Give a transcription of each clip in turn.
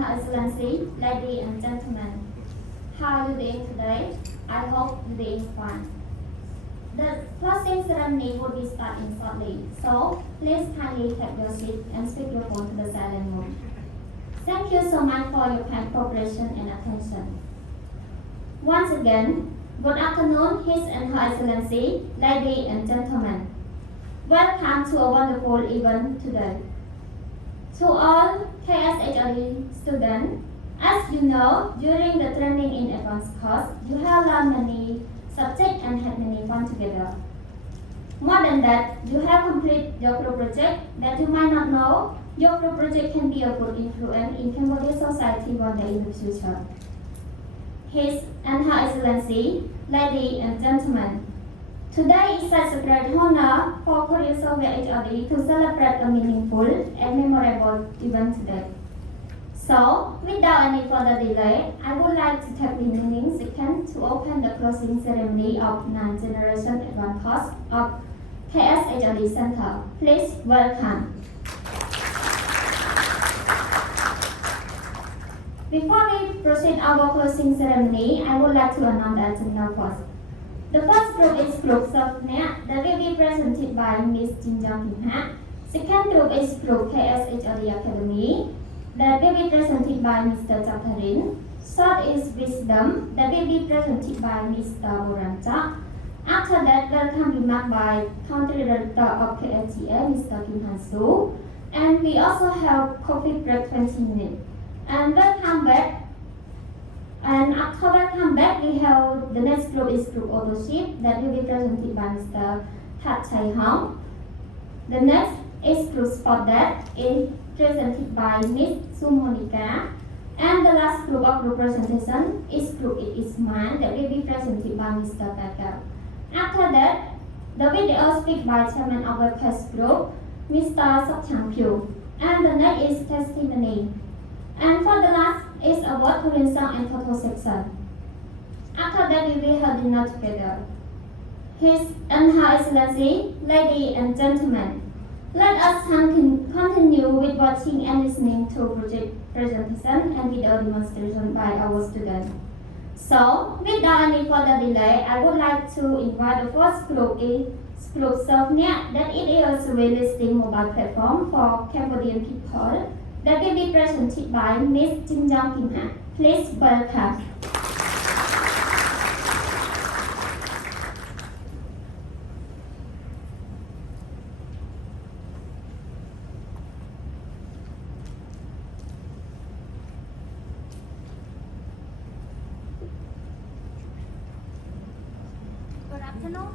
Her Excellency, ladies and gentlemen. How are you doing today? I hope you're doing fine. The closing ceremony will be starting shortly, so please kindly take your seat and switch your phone to the silent mode. Thank you so much for your kind cooperation and attention. Once again, good afternoon, His and Her Excellency, ladies and gentlemen. Welcome to a wonderful event today. To all KSHRE students, as you know, during the training in advanced course, you have learned many subjects and had many fun together. More than that, you have completed your group project. That you might not know, your group project can be a good influence in Cambodia society one day in the future. His and Her Excellency, ladies and gentlemen, today is such a great honor for Korea Soviet HRD to celebrate a meaningful and memorable event today. So, without any further delay, I would like to take the remaining seconds to open the closing ceremony of 9th Generation Advanced Course of KSHRD Center. Please welcome. Before we proceed our closing ceremony, I would like to announce the agenda first. The first group is Group Sofnia that will be presented by Ms. Jin Jong Kim Ha. Second group is Group KSHRD Academy that will be presented by Mr. Chaptarin. Third is Wisdom that will be presented by Mr. Borancha. After that, welcome remark by Country Director of KSGA, Mr. Kim Han-soo. And we also have coffee break 20 minutes. And welcome back. And after welcome back, we have the next group is Group Autoship that will be presented by Mr. That Chai Hong. The next is Group Sport that is presented by Ms. Sumonika. And the last group of group presentation is Group It Is Mine that will be presented by Mr. Kaka. After that, the video speak by Chairman of the Press Group, Mr. Sok Chang Pyu. And the next is testimony. And for the last is about Korean song and photo section. After that, we will have dinner together. His and Her Excellency, ladies and gentlemen, let us continue with watching and listening to project presentation and video demonstration by our students. So, without any further delay, I would like to invite the first group is Group Sofnia, that it is a realistic mobile platform for Cambodian people that will be presented by Ms. Jin Jong Kim Ha. Please welcome. Good afternoon.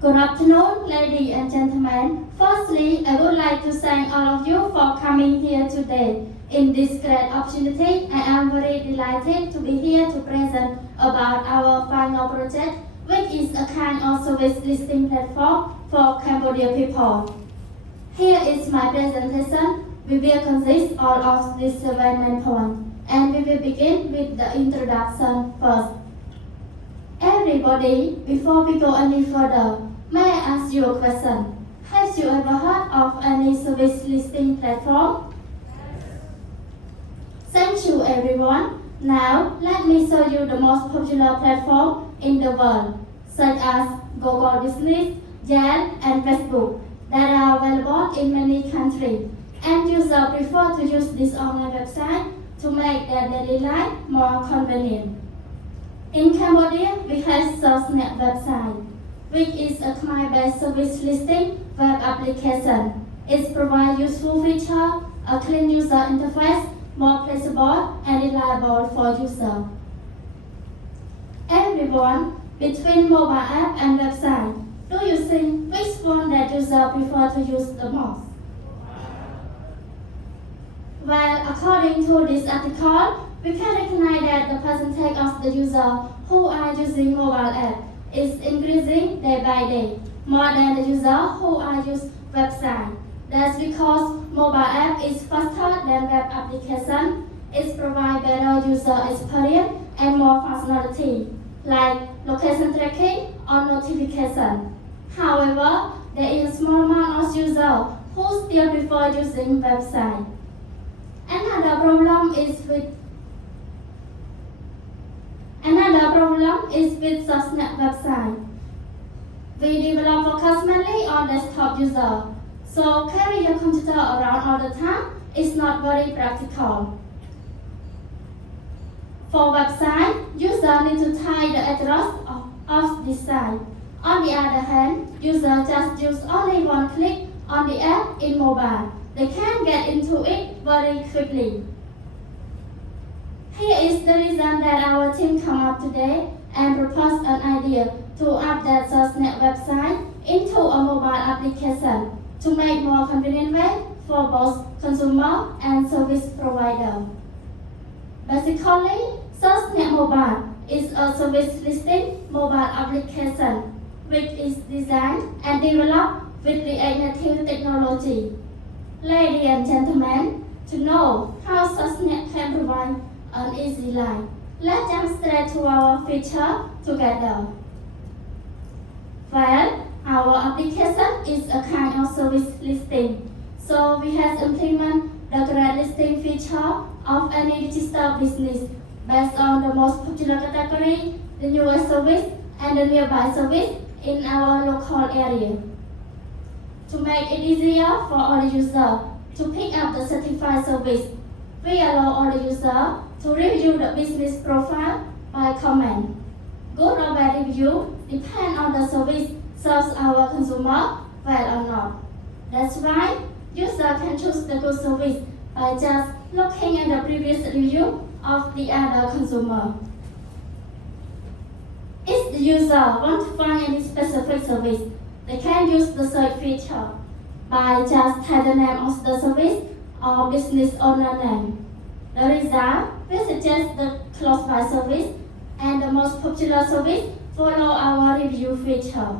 Good afternoon, ladies and gentlemen. Firstly, I would like to thank all of you for coming here today. In this great opportunity, I am very delighted to be here to present about our final project, which is a kind of service listing platform for Cambodian people. Here is my presentation. We will consist all of these 7 main points, and we will begin with the introduction first. Everybody, before we go any further, may I ask you a question? Have you ever heard of any service listing platform? Thank you, everyone. Now, let me show you the most popular platform in the world, such as Google Business, Yelp, and Facebook, that are available in many countries. And users prefer to use this online website to make their daily life more convenient. In Cambodia, we have SourceNet website, which is a Khmer-based service listing web application. It provides useful features, a clean user interface, more flexible and reliable for users. Everyone, between mobile app and website, do you think which one that users prefer to use the most? Well, according to this article, we can recognize that the percentage of the users who are using mobile app is increasing day by day, more than the users who are using website. That's because mobile app is faster than web application. It provides better user experience and more functionality, like location tracking or notification. However, there is a small amount of users who still prefer using website. Another problem is with Subsnet website. We develop focus mainly on desktop user, so carry your computer around all the time is not very practical. For website, user need to type the address of the site. On the other hand, user just use only one click on the app in mobile. They can get into it very quickly. Here is the reason that our team come up today and propose an idea to update Subsnet website into a mobile application to make more convenient way for both consumer and service provider. Basically, Subsnet Mobile is a service listing mobile application which is designed and developed with React Native technology. Ladies and gentlemen, to know how Subsnet can provide an easy life, let's jump straight to our feature together. Well, our application is a kind of service listing, so we have implemented the grade listing feature of any digital business based on the most popular category, the newest service, and the nearby service in our local area. To make it easier for all the users to pick up the certified service, we allow all the users to review the business profile by comment. Good or bad review depend on the service serves our consumer well or not. That's why user can choose the good service by just looking at the previous review of the other consumer. If the user want to find any specific service, they can use the search feature by just type the name of the service or business owner name. The result will suggest the close by service and the most popular service follow our review feature.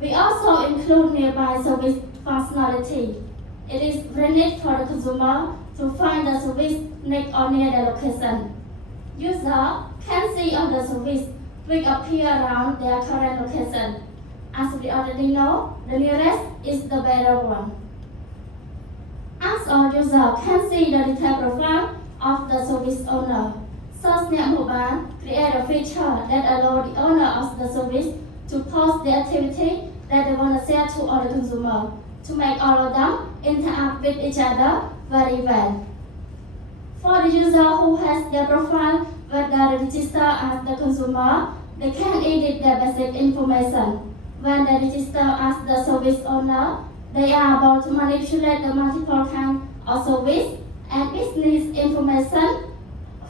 We also include nearby service functionality. It is very neat for the consumer to find the service next or near the location. User can see all the service which appear around their current location. As we already know, the nearest is the better one. As all users can see the detailed profile of the service owner, Subsnet Mobile create a feature that allows the owner of the service to post the activity that they want to share to all the consumers to make all of them interact with each other very well. For the user who has their profile where they register as the consumer, they can edit their basic information. When they register as the service owner, they are able to manipulate the multiple kinds of service and business information,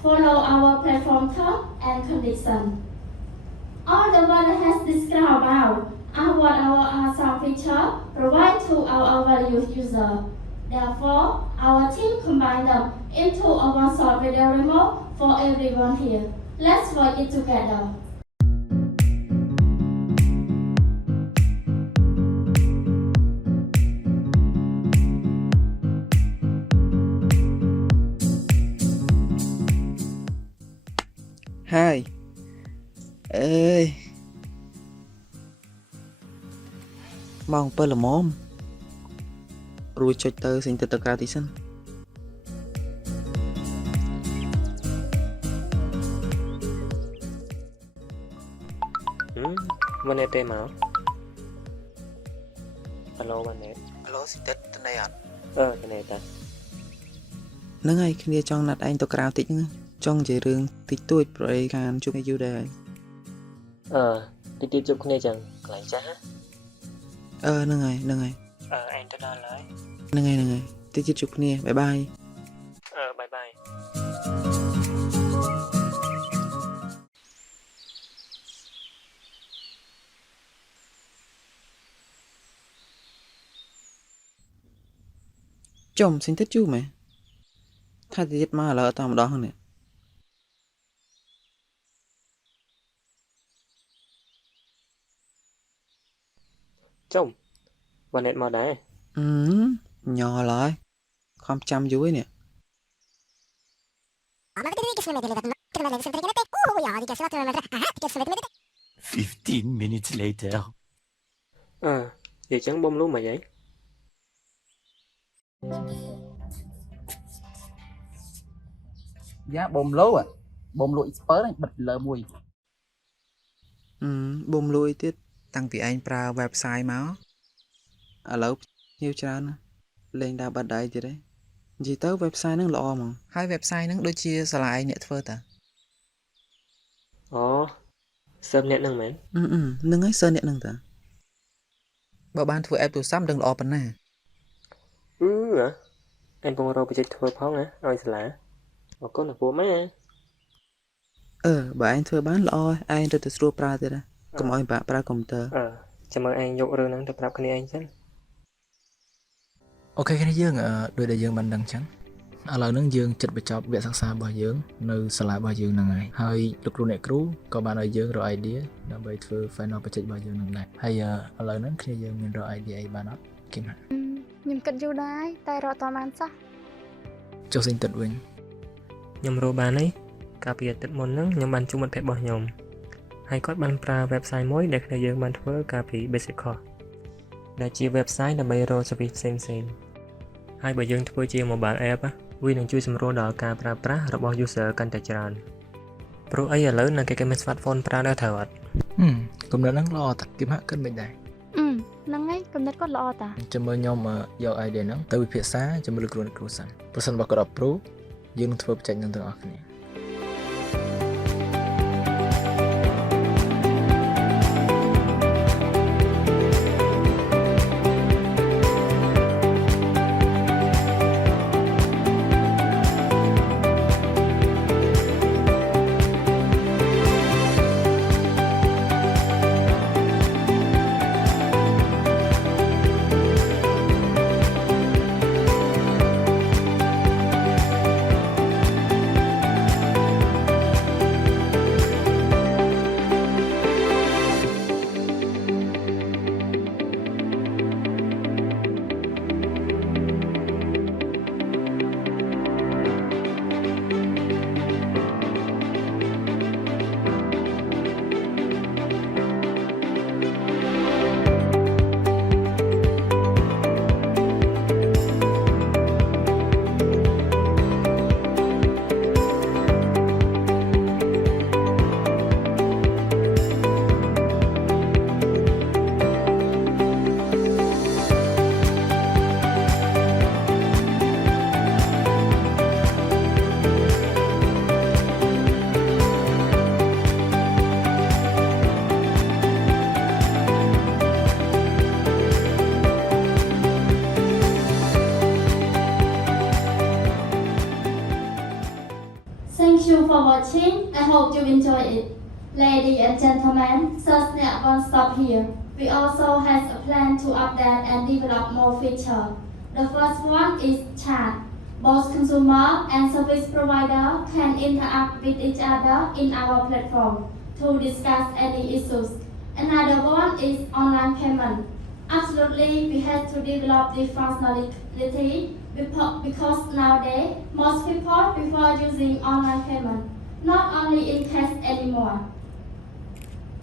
follow our platform terms and conditions. All the what I has described about are what our awesome feature provide to our valued user. Therefore, our team combined them into a one short video demo for everyone here. Let's work it together. Hai ơi mong pơ là mom rồi cho tơ xin tơ tơ cao tí sân Mình nè tê máu. Alo mình nè. alo xin tết tên này ạ Cái này ta. nâng ai khi đi trong nát anh tơ cao tí nữa trong chế rương tí tuổi rồi càng chụp cái yêu đề Đi tiếp chụp cái này chẳng lại cha. nâng ai Anh tới đó lấy. nâng ai tí chụp nè bye bye Bye bye. chồng xin tết chú mẹ thay thì chết mà lỡ tao một đó hơn nè Chồng. Bạn nè mà đấy. nhỏ lại không chăm vui nè 15 minutes later. Vậy chẳng bông luôn mà vậy. Giá bồm lố à. Bồm lụi spớ này bật lờ mùi. บ่មលួយទៀតតាំងពីឯងប្រើ website មកឥឡូវញៀវច្រើនណាស់លេងដើរបាត់ដៃទៀតទេនិយាយទៅ website ហ្នឹងល្អហ្មងហើយ website ហ្នឹងដូចជាសាលាឯងអ្នកធ្វើតា អូសើបអ្នកនឹងមែន ហ្នឹងហើយសើអ្នកហ្នឹងតាបើបានធ្វើ app ទូរស័ព្ទដឹងល្អប៉ុណ្ណា អញពងរកបច្ចេកធ្វើផងណាឲ្យសាលាអរគុណណាពួកម៉ែ បើឯងធ្វើបានល្អហើយឯងរត់ទៅស្រួលប្រើទៀតណាកុំឲ្យបាក់ប្រើកុំព្យូទ័រ ចាំមើលឯងយករឿងហ្នឹងទៅប្រាប់គ្នាឯងសិន អូខេគ្នាយើងដូចដែលយើងបានដឹងចឹងឥឡូវហ្នឹងយើងចិត្តបញ្ចប់វគ្គសិក្សារបស់យើងនៅសាលារបស់យើងហ្នឹងហើយលោកគ្រូអ្នកគ្រូក៏បានឲ្យយើងរក idea ដើម្បីធ្វើ final project របស់យើងហ្នឹងដែរហើយឥឡូវហ្នឹងគ្នាយើងមានរក idea អីបានអត់គីមខ្ញុំគិតយូរដែរតែរកតបានសោះ ចុះសិនទឹកវិញ ខ្ញុំរកបានហើយកាលពីអាទិត្យមុនហ្នឹងខ្ញុំបានជួបមិត្តភក្តិរបស់ខ្ញុំហើយគាត់បានប្រើ website មួយដែលគ្នាយើងបានធ្វើកាលពី Basic Course ដែលជា website ដើម្បីរក service ផ្សេងៗហើយបើយើងធ្វើជា mobile app វានឹងជួយសម្រួលដល់ការប្រើប្រាស់របស់ user កាន់តែច្រើនព្រោះអីឥឡូវនៅគេមាន smartphone ប្រើដល់ត្រូវអត់ គំនិតហ្នឹងល្អតាគីមហាក់គិតមិនដែរ ហ្នឹងហើយគំនិតគាត់ល្អតា ចាំមើលខ្ញុំយក idea ហ្នឹងទៅវិភាសាជាមួយលោកគ្រូអ្នកគ្រូសិនប្រសិនបើគាត់ approve យើងនឹងធ្វើ project ហ្នឹងទាំងអស់គ្នា Thank you for watching. I hope you enjoy it. Ladies and gentlemen, Susnet won't stop here. We also have a plan to update and develop more features. The first one is chat. Both consumer and service provider can interact with each other in our platform to discuss any issues. Another one is online payment. Absolutely, we have to develop this functionality because nowadays most people prefer using online payment, not only in cash anymore.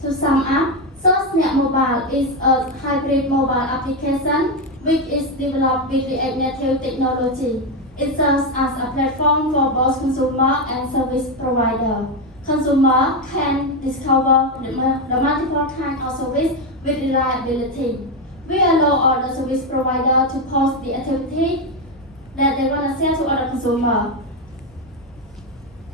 To sum up, Susnet Mobile is a hybrid mobile application which is developed with React Native technology. It serves as a platform for both consumer and service provider. Consumer can discover the multiple kinds of service with reliability. We allow all the service provider to post the activity that they want to sell to other consumer.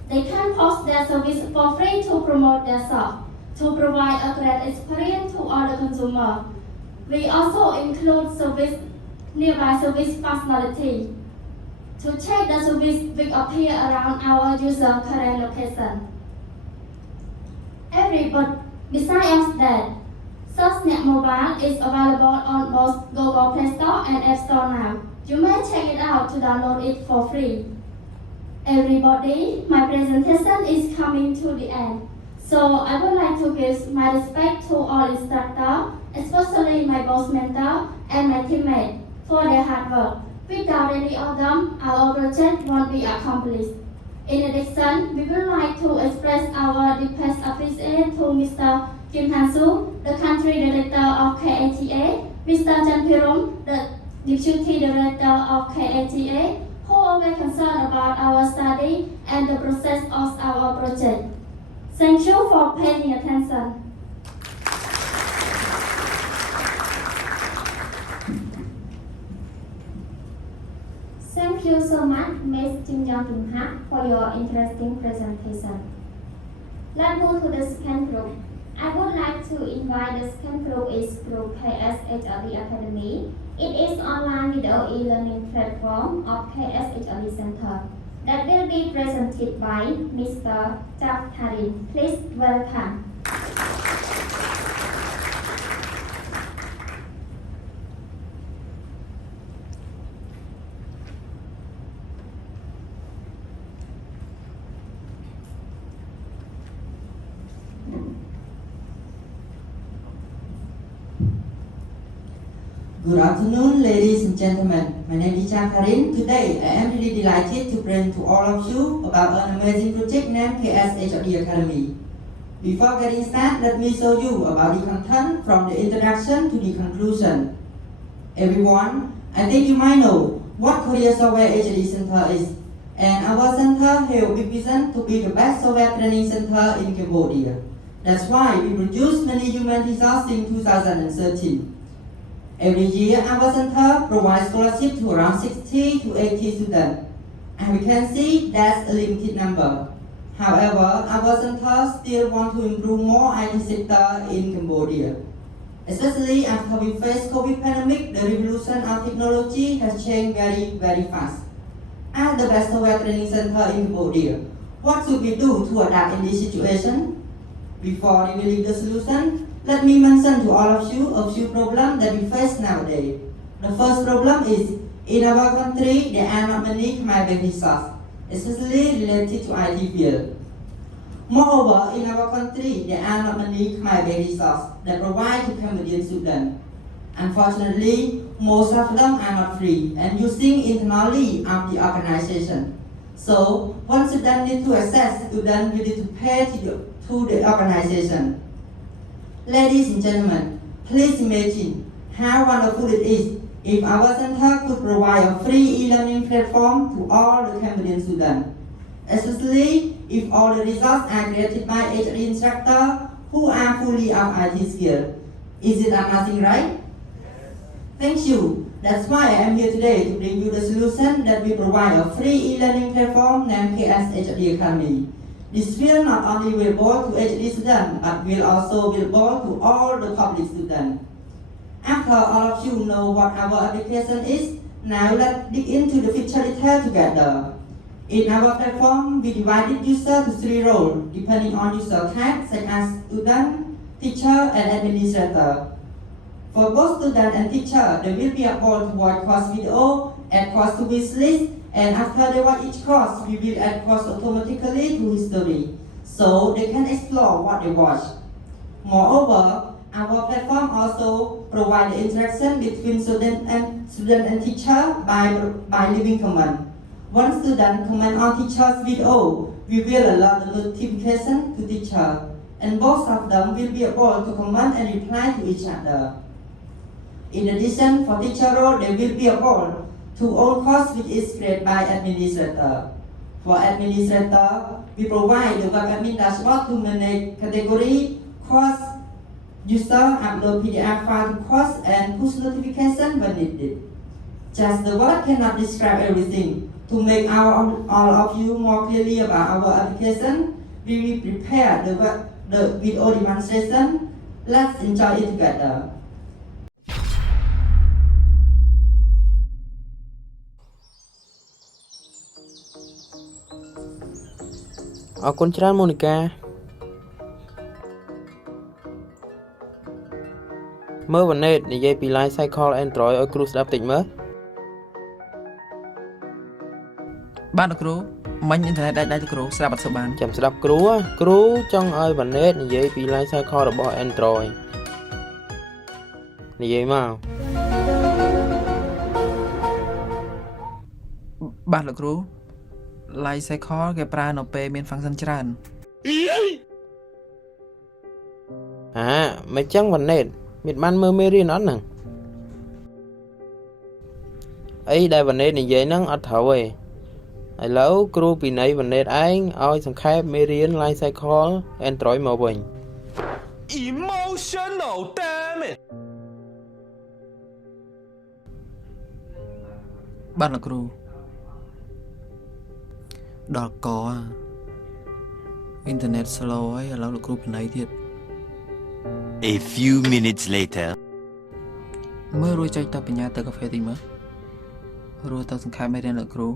They can post their service for free to promote their shop, to provide a great experience to other consumer. We also include nearby service functionality to check the service which appear around our user current location. Besides that, Susnet Mobile is available on both Google Play Store and App Store now. You may check it out to download it for free. Everybody, my presentation is coming to the end. So I would like to give my respect to all instructors, especially my boss mentor and my teammates for their hard work. Without any of them, our project won't be accomplished. In addition, we would like to express our deepest appreciation to Mr. Kim Han-soo, the country director of KATA, Mr. Chan Pirom, the Deputy Director of KATA, who always concerned about our study and the process of our project. Thank you for paying attention. Thank you so much, Ms. Jin Young Kim Ha, for your interesting presentation. Let's move to the second group. I would like to invite the second group is Group KSHRD Academy. It is online video e-learning platform of KSHRD Center that will be presented by Mr. Jack Tarin. Please welcome. Good afternoon, ladies and gentlemen. My name is Jack Karin. Today, I am really delighted to present to all of you about an amazing project named KSHRD Academy. Before getting started, let me show you about the content from the introduction to the conclusion. Everyone, I think you might know what Korea Software HRD Center is, and our center has a big vision to be the best software training center in Cambodia. That's why we produced many human resources in 2013. Every year, our center provides scholarship to around 60 to 80 students, and we can see that's a limited number. However, our center still want to improve more IT sector in Cambodia. Especially after we face COVID pandemic, the revolution of technology has changed very fast. As the best software training center in Cambodia, what should we do to adapt in this situation? Before revealing the solution, let me mention to all of you a few problems that we face nowadays. The first problem is, in our country, there are not many Khmer-based resources, especially related to IT field. Moreover, in our country, there are not many Khmer-based resources that provide to Cambodian students. Unfortunately, most of them are not free and using internally of the organization. So, one student needs to access students will need to pay to the organization. Ladies and gentlemen, please imagine how wonderful it is if our center could provide a free e-learning platform to all the Cambodian students, especially if all the results are created by HRD instructors who are fully of IT skills. Is it amazing, right? Thank you. That's why I am here today to bring you the solution that we provide a free e-learning platform named KSHRD Academy. This will not only be available to HRD students, but will also be available to all the public students. After all of you know what our application is, now let's dig into the feature detail together. In our platform, we divided users to 3 roles, depending on user type, such as student, teacher, and administrator. For both student and teacher, they will be able to watch course video, add course to wish list, and after they watch each course, we will add course automatically to history, so they can explore what they watch. Moreover, our platform also provides the interaction between student and teacher by leaving comment. One student comment on teacher's video, we will allow the notification to teacher, and both of them will be able to comment and reply to each other. In addition, for teacher role, they will be able to own course which is created by administrator. For administrator, we provide the web admin dashboard to manage category, course, user, upload PDF file to course, and push notification when needed. Just the word cannot describe everything. To make all of you more clearly about our application, we will prepare the video demonstration. Let's enjoy it together. អរគុណច្រើនមូនីកាមើលវណេតនិយាយពី Life Cycle Android ឲ្យគ្រូស្ដាប់តិចមើលបាទលោកគ្រូមិញអ៊ីនធឺណិតដាច់គ្រូស្ដាប់អត់សូវបានចាំស្ដាប់គ្រូចង់ឲ្យវណេតនិយាយពី Life Cycle របស់ Android និយាយមកបាទលោកគ្រូ Life Cycle គេប្រើនៅពេលមាន function ច្រើនមិនចឹងវណេតមានបានមើលមេរៀនអត់ហ្នឹង អីដែលវ៉ាណេតនិយាយហ្នឹងអត់ត្រូវទេឥឡូវគ្រូពីនៃវ៉ាណេតឯងឲ្យសង្ខេបមេរៀន Life Cycle Android មកវិញ Emotional damn it បាទលោកគ្រូដល់កអ៊ីនធឺណិត slow ហើយឥឡូវលោកគ្រូពីណៃទៀត A few minutes later មើលរួចចុចទៅបញ្ញាទៅកាហ្វេតិចមើលរួចទៅសង្ខេបមេរៀនលោកគ្រូ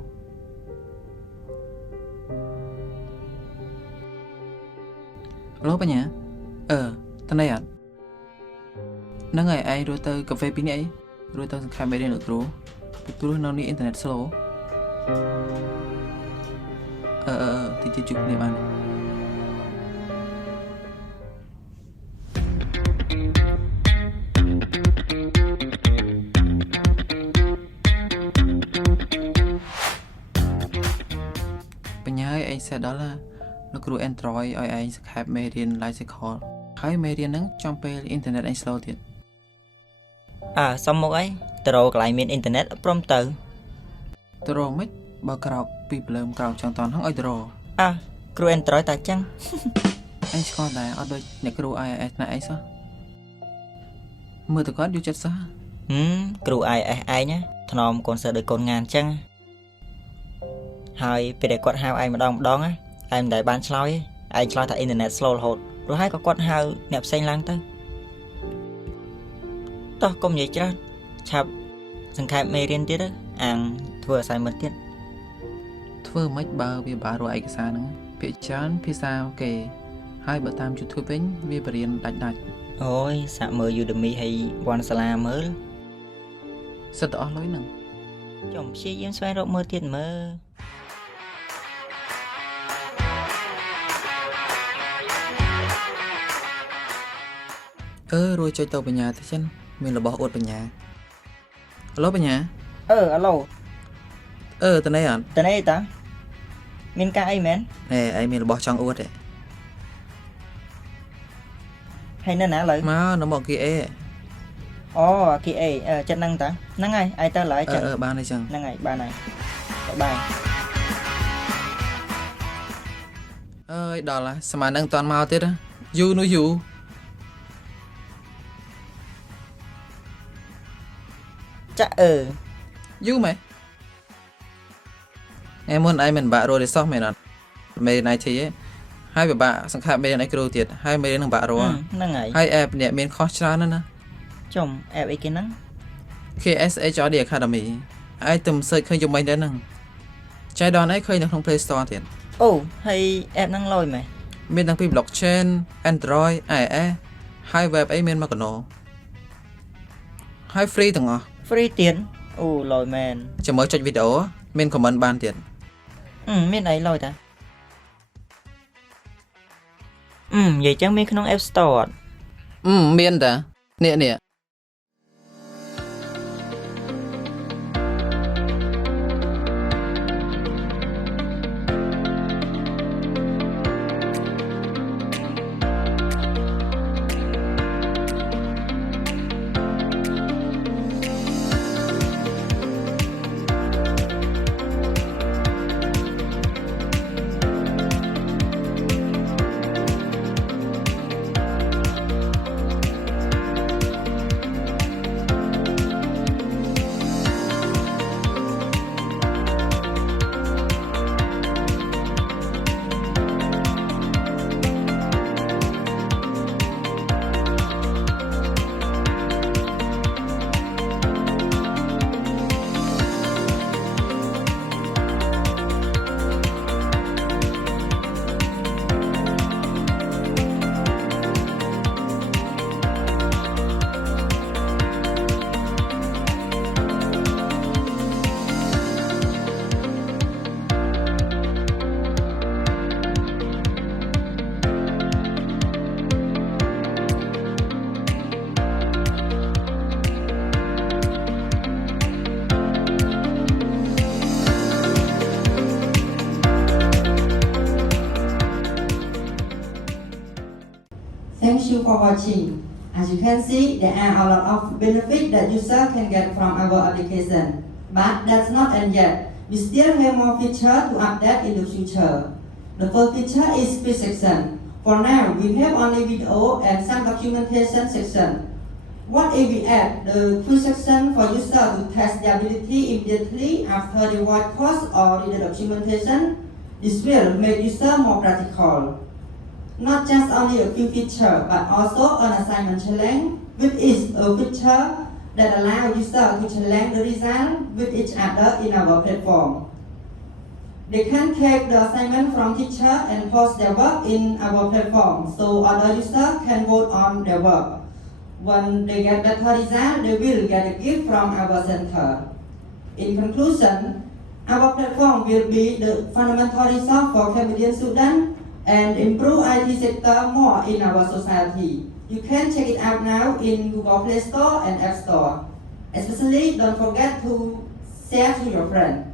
លោកបញ្ញាតណៃអត់ហ្នឹងហើយឯងរួចទៅកាហ្វេពីនេះអីរួចទៅសង្ខេបមេរៀនលោកគ្រូពីព្រោះនៅនេះអ៊ីនធឺណិត slow តិចជួបគ្នាបានបញ្ញាឲ្យឯង set ដល់លោកគ្រូ Android ឲ្យឯងសង្ខេបមេរៀន Life Cycle ហើយមេរៀនហ្នឹងចំពេលអ៊ីនធឺណិតឯង slow ទៀត សុំមកអីទៅរកកន្លែងមានអ៊ីនធឺណិតព្រមទៅរកមិនបើក្រោកពីព្រលឹមក្រោកចង់តន់ហ្នឹងឲ្យទៅរកគ្រូ Android តែចឹងឯងស្គាល់ដែរអត់ដូចអ្នកគ្រូ IIS ណាអីសោះមើលទៅគាត់យូរចិត្តសោះគ្រូ IIS ឯងថ្នមកូនសិស្សដោយកូនងានចឹងហើយពេលដែលគាត់ហៅឯងម្ដងឯងមិនដែលបានឆ្លើយឯងឆ្លើយថាអ៊ីនធឺណិត slow រហូតព្រោះហើយក៏គាត់ហៅអ្នកផ្សេងឡើងទៅតោះកុំនិយាយច្រើនឆាប់សង្ខេបមេរៀនទៀតអាងធ្វើ assignment ទៀតធ្វើមិនបើវាបារកឯកសារហ្នឹងភាគច្រើនភាសាគេហើយបើតាម YouTube វិញវាបរៀនដាច់អូយសាក់មើល Udemy ហើយវ៉ាន់សាឡាមើលសិតទៅអស់លុយហ្នឹងចុំព្យាយាមស្វែងរកមើលទៀតមើលរួចចុចទៅបញ្ញាទៅចិនមានរបស់អួតបញ្ញាហៅបញ្ញាអាឡូតណៃអត់តណៃតាមានការអីមែនឯងមានរបស់ចង់អួតទេហើយនៅណាឡើយមកនៅមកគីអេគីអេចិត្តហ្នឹងតាហ្នឹងហើយឯងទៅឡើយចឹងបានហើយចឹងហ្នឹងហើយបានហើយបាយអើយដល់ហើយស្មាននឹងតន់មកទៀតយូនោះយូចាយូមែនមុនឯងមិនបាក់រស់ទេសោះមែនអត់មេណៃធីហើយពិបាកសង្ខេបមេរៀនឯគ្រូទៀតហើយមេរៀននឹងបាក់រស់ហ្នឹងហើយអេបនេះមានខុសច្រើនណាស់ចុំអេបអីគេហ្នឹង KSHRD Academy ឯងទៅsearchឃើញយំមិញដែរហ្នឹងចៃដនឯងឃើញនៅក្នុង Play Store ទៀតហើយអេបហ្នឹងលយមែនមានទាំងពី blockchain Android iOS ហើយ web អីមានមកកណោហើយ free ទាំងអស់free ទៀតលយមែនចាំមើលចុចវីដេអូមាន comment បានទៀតមានអីលយតានិយាយចឹងមានក្នុង App Store អត់មានតានេះ Thank you for watching. As you can see, there are a lot of benefits that user can get from our application. But that's not end yet. We still have more features to update in the future. The first feature is quiz section. For now, we have only video and some documentation section. What if we add the quiz section for user to test their ability immediately after they watch course or read the documentation? This will make user more practical. Not just only a few features, but also an assignment challenge, which is a feature that allows users to challenge the result with each other in our platform. They can take the assignment from teacher and post their work in our platform, so other users can vote on their work. When they get better result, they will get a gift from our center. In conclusion, our platform will be the fundamental resource for Cambodian students and improve IT sector more in our society. You can check it out now in Google Play Store and App Store. Especially, don't forget to share to your friends.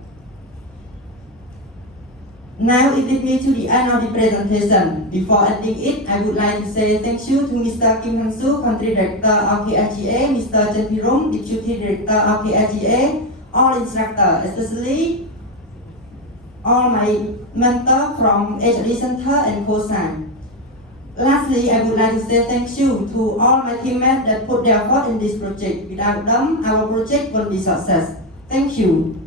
Now it leads me to the end of the presentation. Before ending it, I would like to say thank you to Mr. Kim Han-soo, Country Director of KSGA, Mr. Chen Pirum, Deputy Director of KSGA, all instructors, especially all my mentors from HRD Center and COSAN. Lastly, I would like to say thank you to all my teammates that put their effort in this project. Without them, our project will be success. Thank you.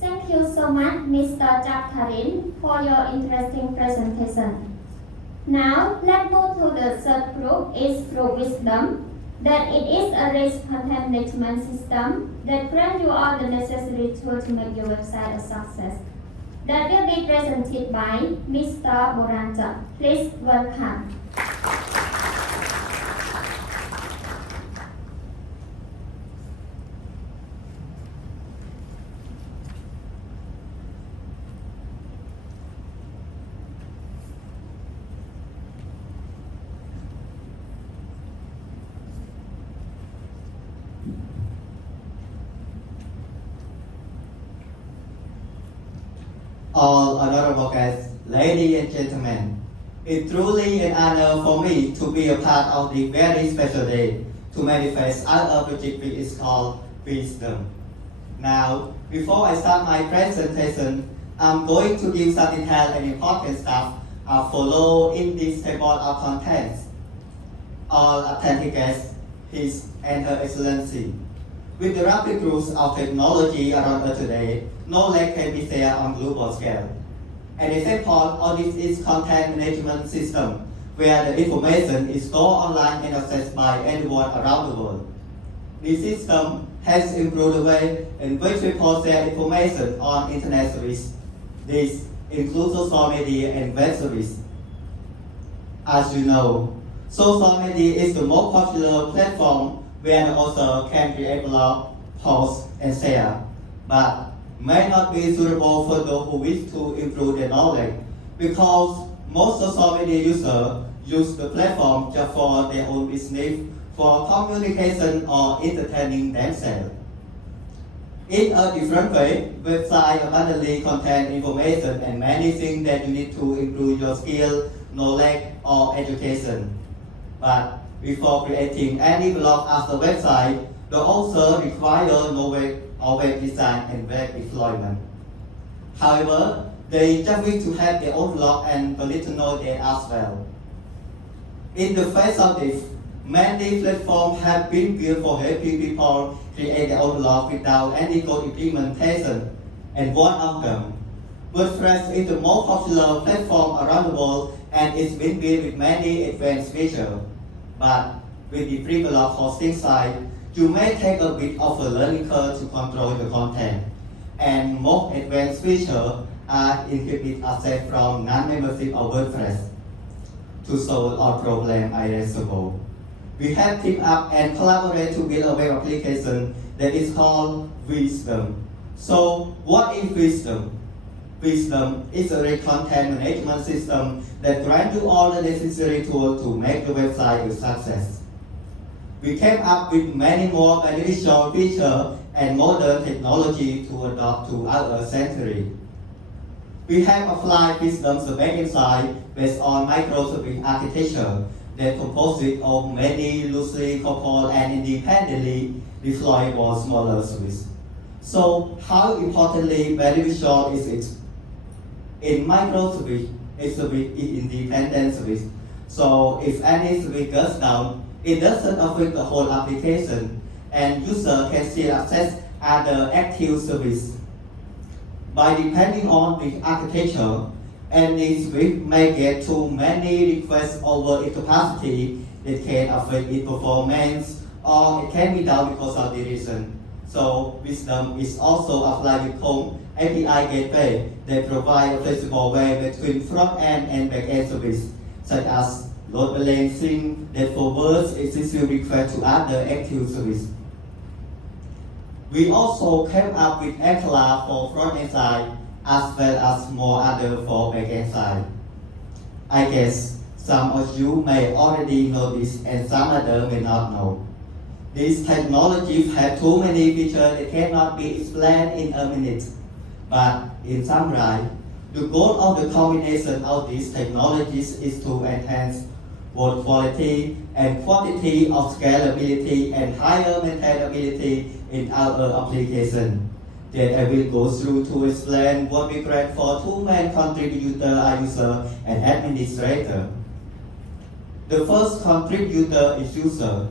Thank you so much, Mr. Jack Karin, for your interesting presentation. Now, let's move to the third group, is Group Wisdom. That it is a rich content management system that grants you all the necessary tools to make your website a success. That will be presented by Mr. Boranja. Please welcome. All honorable guests, ladies and gentlemen, it's truly an honor for me to be a part of this very special day to manifest our project which is called Wisdom. Now, before I start my presentation, I'm going to give some detailed and important stuff follow in this table of contents. All attentive guests, His and Her Excellency. With the rapid growth of technology around us today, knowledge can be shared on global scale. At the same point, all this is content management system, where the information is stored online and accessed by anyone around the world. This system has improved the way in which we process information on internet service. This includes social media and web service. As you know, social media is the most popular platform where the author can create blog, post, and share, but may not be suitable for those who wish to improve their knowledge, because most social media users use the platform just for their own business, for communication or entertaining themselves. In a different way, websites abundantly contain information and many things that you need to improve your skill, knowledge, or education. But before creating any blog as a website, the author requires knowledge of web design and web deployment. However, they just wish to have their own blog and don't need to know that as well. In the face of this, many platforms have been built for helping people create their own blog without any code implementation, and one of them, WordPress is the most popular platform around the world and it's been built with many advanced features. But with the free blog hosting site, you may take a bit of a learning curve to control the content, and most advanced features are encrypted access from non-membership of WordPress. To solve our problem irreversible, we have teamed up and collaborated to build a web application that is called Wisdom. So, what is Wisdom? Wisdom is a rich content management system that grants you all the necessary tools to make the website a success. We came up with many more beneficial features and modern technology to adopt to our century. We have applied Wisdom's backend side based on microservice architecture, that composed of many loosely coupled and independently deployable smaller services. So how importantly beneficial is it? In microservice, a service is independent service. So if any service goes down, it doesn't affect the whole application, and user can still access other active service. By depending on the architecture, any service may get too many requests over its capacity that can affect its performance, or it can be down because of the reason. So Wisdom is also applied with Chrome API Gateway that provide a flexible way between front-end and back-end service, such as load balancing that forwards existing requests to other active service. We also came up with ECLA for front-end side as well as more other for back-end side. I guess some of you may already know this and some other may not know. These technologies have too many features that cannot be explained in a minute. But in summary, the goal of the combination of these technologies is to enhance both quality and quantity of scalability and higher maintainability in our application. That I will go through to explain what we create for two main contributor, user and administrator. The first contributor is user.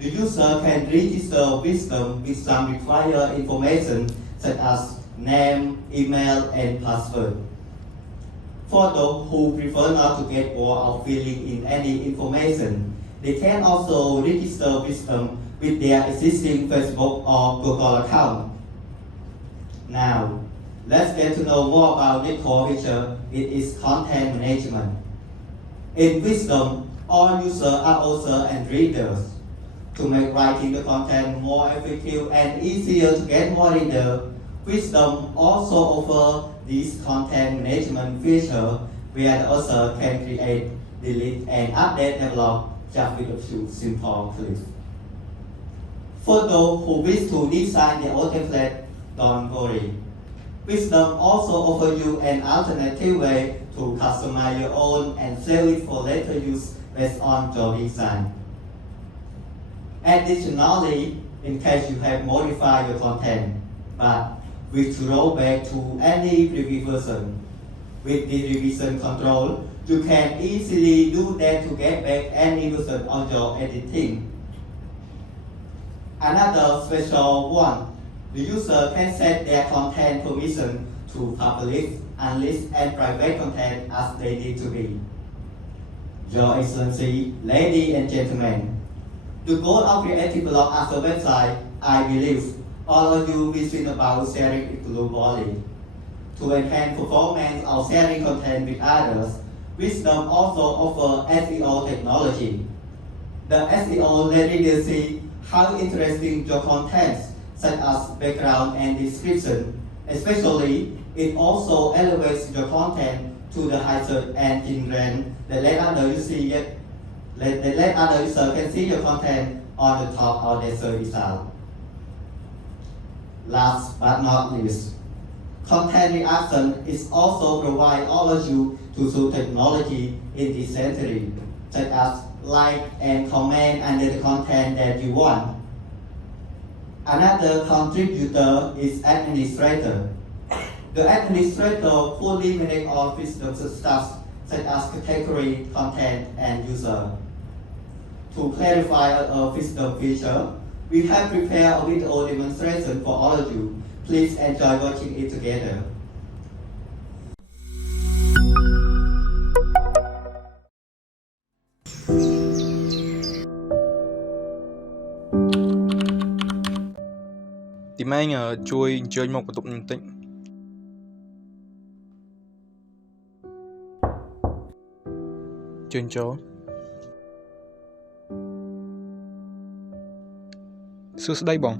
The user can register Wisdom with some required information such as name, email, and password. For those who prefer not to get bored of filling in any information, they can also register Wisdom with their existing Facebook or Google account. Now, let's get to know more about the core feature. It is content management. In Wisdom, all users are authors and readers. To make writing the content more effective and easier to get more readers, Wisdom also offers this content management feature where the author can create, delete, and update their blog just with a few simple clicks. For those who wish to design their own template, don't worry. Wisdom also offers you an alternative way to customize your own and save it for later use based on your design. Additionally, in case you have modified your content, but wish to roll back to any previous version, with the revision control, you can easily do that to get back any version of your editing. Another special one, the user can set their content permission to public, unlisted, and private content as they need to be. Your Excellency, ladies and gentlemen, the goal of Creative Blog as a website, I believe, all of you will think about sharing it globally. To enhance performance of sharing content with others, Wisdom also offers SEO technology. The SEO let readers see how interesting your content, such as background and description. Especially, it also elevates your content to the high search engine rank that let other users can see your content on the top of their search result. Last but not least, content reaction is also provide all of you to show technology in this century, such as like and comment under the content that you want. Another contributor is administrator. The administrator fully manages all Wisdom stuff such as category, content, and user. To clarify a Wisdom feature, we have prepared a video demonstration for all of you. Please enjoy watching it together. Team anh chui chơi một tục tịnh. Chuyên chó. Sư đây bỏng.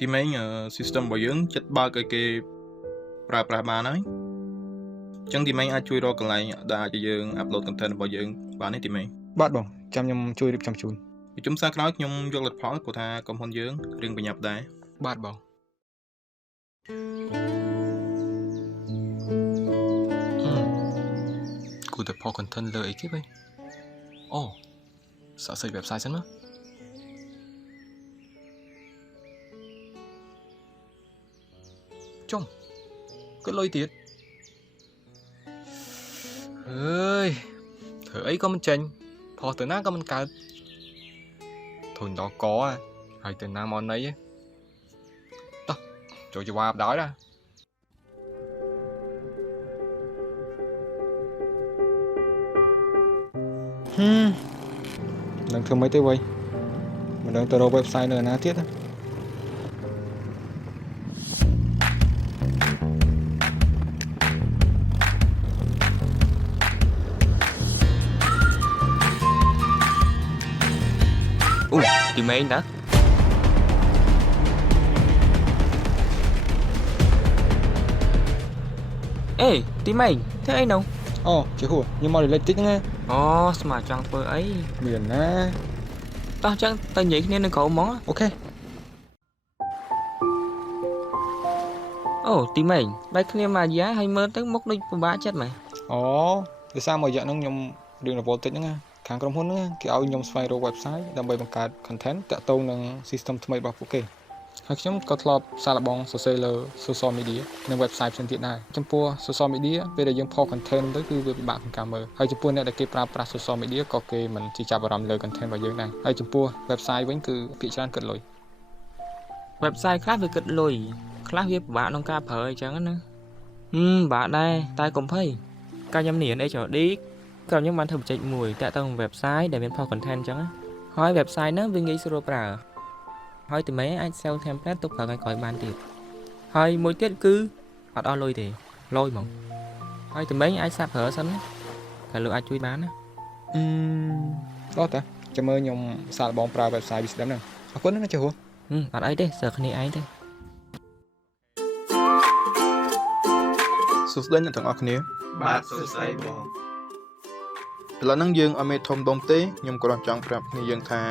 Team anh system bảo dưỡng chất ba cái pra ba nói. Chẳng team anh chui rồi còn lại đã cho dương upload content bảo dưỡng bán ấy team anh. Bạn bỏng. Chăm nhom chui điệp chăm chui. Chúng ta nói nhom vô lịch phó của tha công hôn dưỡng riêng bị nhập đá. Bạn bảo. គួរតែផុស content លើអីគេវិញអូសាកសេច website សិនណាចុំគិតលុយទៀតអើយធ្វើអីក៏មិនចេញផុសទៅណាក៏មិនកើតធុញដល់កហើយទៅណាមកណីតោះចូលជាវ៉ាបដល់ណា នឹងធ្វើម៉េចទេវ៉ៃមិនដឹងទៅរក website នៅណាទៀតណាអូទីមេងណាអេទីមេងធ្វើអីនោះ អូជាហួរខ្ញុំមក delete តិចហ្នឹង អូស្មាចង់ធ្វើអី មានណា តោះចឹងទៅនិយាយគ្នានៅក្រោមហ្មង អូខេ អូទីមេងបែកគ្នាមួយរយៈហើយមើលទៅមុខដូចពិបាកចិត្តមែន អូដោយសារមួយរយៈហ្នឹងខ្ញុំរៀងរវល់តិចហ្នឹងខាងក្រុមហ៊ុនហ្នឹងគេឲ្យខ្ញុំស្វែងរក website ដើម្បីបង្កើត content តាក់ទងនឹង system ថ្មីរបស់ពួកគេហើយខ្ញុំក៏ធ្លាប់សាកល្បងសរសេរលើ social media និង website ផ្សេងទៀតដែរចំពោះ social media ពេលដែលយើងផុស content ទៅគឺវាពិបាកក្នុងការមើលហើយចំពោះអ្នកដែលគេប្រើប្រាស់ social media ក៏គេមិនជាចាប់អារម្មណ៍លើ content របស់យើងដែរហើយចំពោះ website វិញគឺភាគច្រើនគិតលុយ website ខ្លះវាគិតលុយខ្លះវាពិបាកក្នុងការប្រើអញ្ចឹងណាបាក់ដែរតែកុំភ័យកាលខ្ញុំរៀន HRD ក៏ខ្ញុំបានធ្វើ project មួយតាក់ទងនឹង website ដែលមានផុស content អញ្ចឹងហើយ website ហ្នឹងវាងាយស្រួលប្រើហើយតែមិនអាច sell template ទុកប្រើថ្ងៃក្រោយបានទៀតហើយមួយទៀតគឺអត់អស់លុយទេលុយហ្មងហើយតែមិនអាចសាកប្រើសិនណាតែលោកអាចជួយបានណាអត់តាចាំមើលខ្ញុំសាកល្បងប្រើ website វាស្ដាប់ហ្នឹងអរគុណណាចាហួរអត់អីទេសើគ្នាឯងទេស ួស្តីអ្នកទាំងអស់គ្នា បាទសួស្តីបង ឥឡូវហ្នឹងយើងអត់មានធំដុំទេខ្ញុំក៏ចង់ប្រាប់គ្នាយើងថា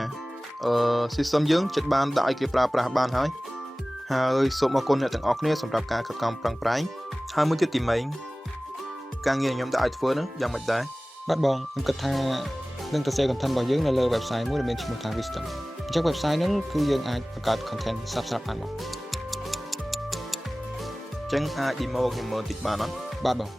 system យើងចិត្តបានដាក់ឲ្យគេប្រើប្រាស់បានហើយសូមអរគុណអ្នកទាំងអស់គ្នាសម្រាប់ការខិតខំប្រឹងប្រែងហើយមួយទៀតទីម៉េងការងារខ្ញុំដាក់ឲ្យធ្វើហ្នឹងយ៉ាងម៉េចដែរ បាទបងខ្ញុំគិតថានឹងទៅ share content របស់យើងនៅលើ website មួយដែលមានឈ្មោះថា Wisdom អញ្ចឹង website ហ្នឹងគឺយើងអាចបង្កើត content ស្រាប់ៗបានបង អញ្ចឹងអាច demo ខ្ញុំមើលតិចបានអត់ បាទបង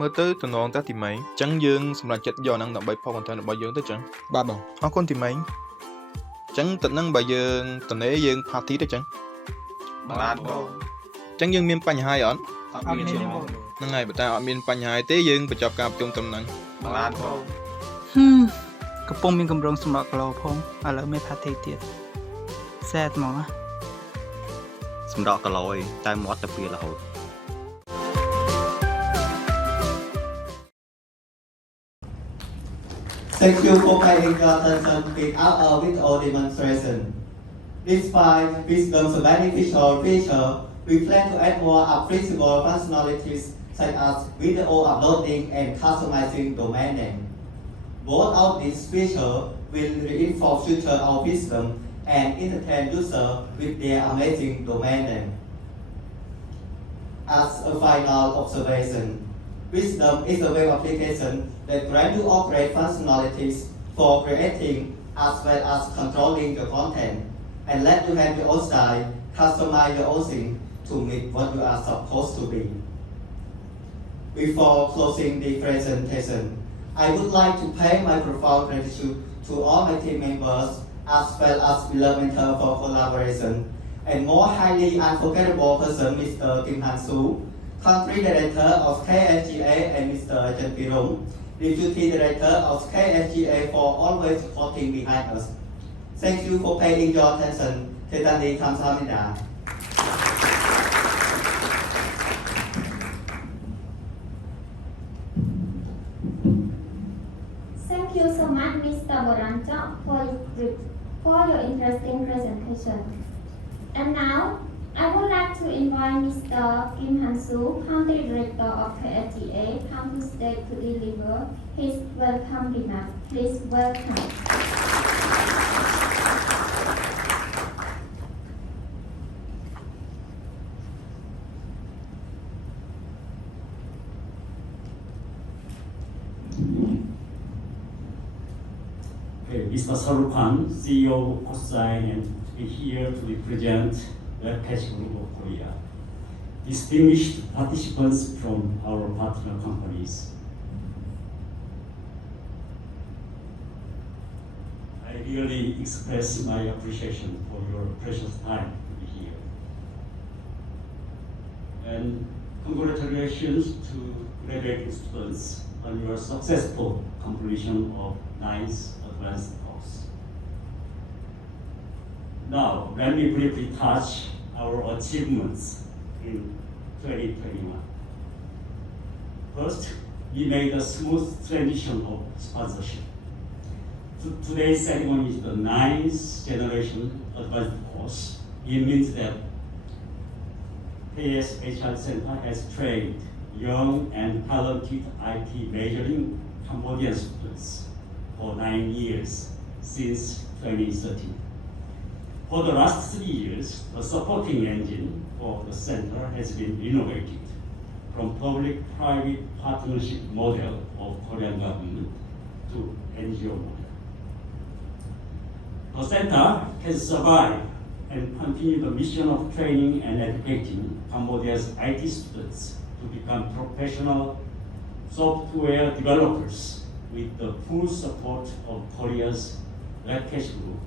មើលទៅតំណងតាទីម៉េងអញ្ចឹងយើងសម្រាប់ចិត្តយកហ្នឹងដើម្បីផុស content របស់យើងទៅចឹងបាទបងអរគុណទីម៉េងអញ្ចឹងទឹកហ្នឹងបើយើងតនេយើង party ទៅចឹងបាទបងអញ្ចឹងយើងមានបញ្ហាអត់អត់មានទេបងហ្នឹងហើយបើតែអត់មានបញ្ហាទេយើងបញ្ចប់ការប្រជុំត្រឹមហ្នឹងបាទបងកំពុងមានកម្រងសម្រាប់គីឡូផងឥឡូវមាន party ទៀតសែតហ្មងណាសម្រាប់គីឡូឯងតែមាត់ទៅពីរហូត Thank you for paying your attention in our video demonstration. Despite Wisdom's beneficial feature, we plan to add more appreciable functionalities such as video uploading and customizing domain name. Both of these features will reinforce future of Wisdom and entertain users with their amazing domain name. As a final observation, Wisdom is a web application that grants you all great functionalities for creating as well as controlling your content and let you have your own style, customize your own thing to meet what you are supposed to be. Before closing the presentation, I would like to pay my profound gratitude to all my team members as well as beloved mentor for collaboration and more highly unforgettable person Mr. Kim Han-soo, Country Director of KSGA and Mr. Chen Pirong, Deputy Director of KSGA for always supporting behind us. Thank you for paying your attention. 대단히 감사합니다. Thank you so much, Mr. Boranchok, for your interesting presentation. And now, I would like to invite Mr. Kim Han-soo, Country Director of KSGA, come to stage to deliver his welcome remarks. Please welcome. Mr. Saruk Khan, CEO of Kotsai, and is here to represent the Cash Group of Korea. Distinguished participants from our partner companies. I really express my appreciation for your precious time to be here. And congratulations to graduating students on your successful completion of 9th advanced course. Now, let me briefly touch our achievements in 2021. First, we made a smooth transition of sponsorship. Today's ceremony is the 9th generation advanced course. It means that KSHR Center has trained young and talented IT majoring Cambodian students for 9 years since 2013. For the last 3 years, the supporting engine for the center has been innovated from public-private partnership model of Korean government to NGO model. The center has survived and continued the mission of training and educating Cambodia's IT students to become professional software developers with the full support of Korea's Red Cash Group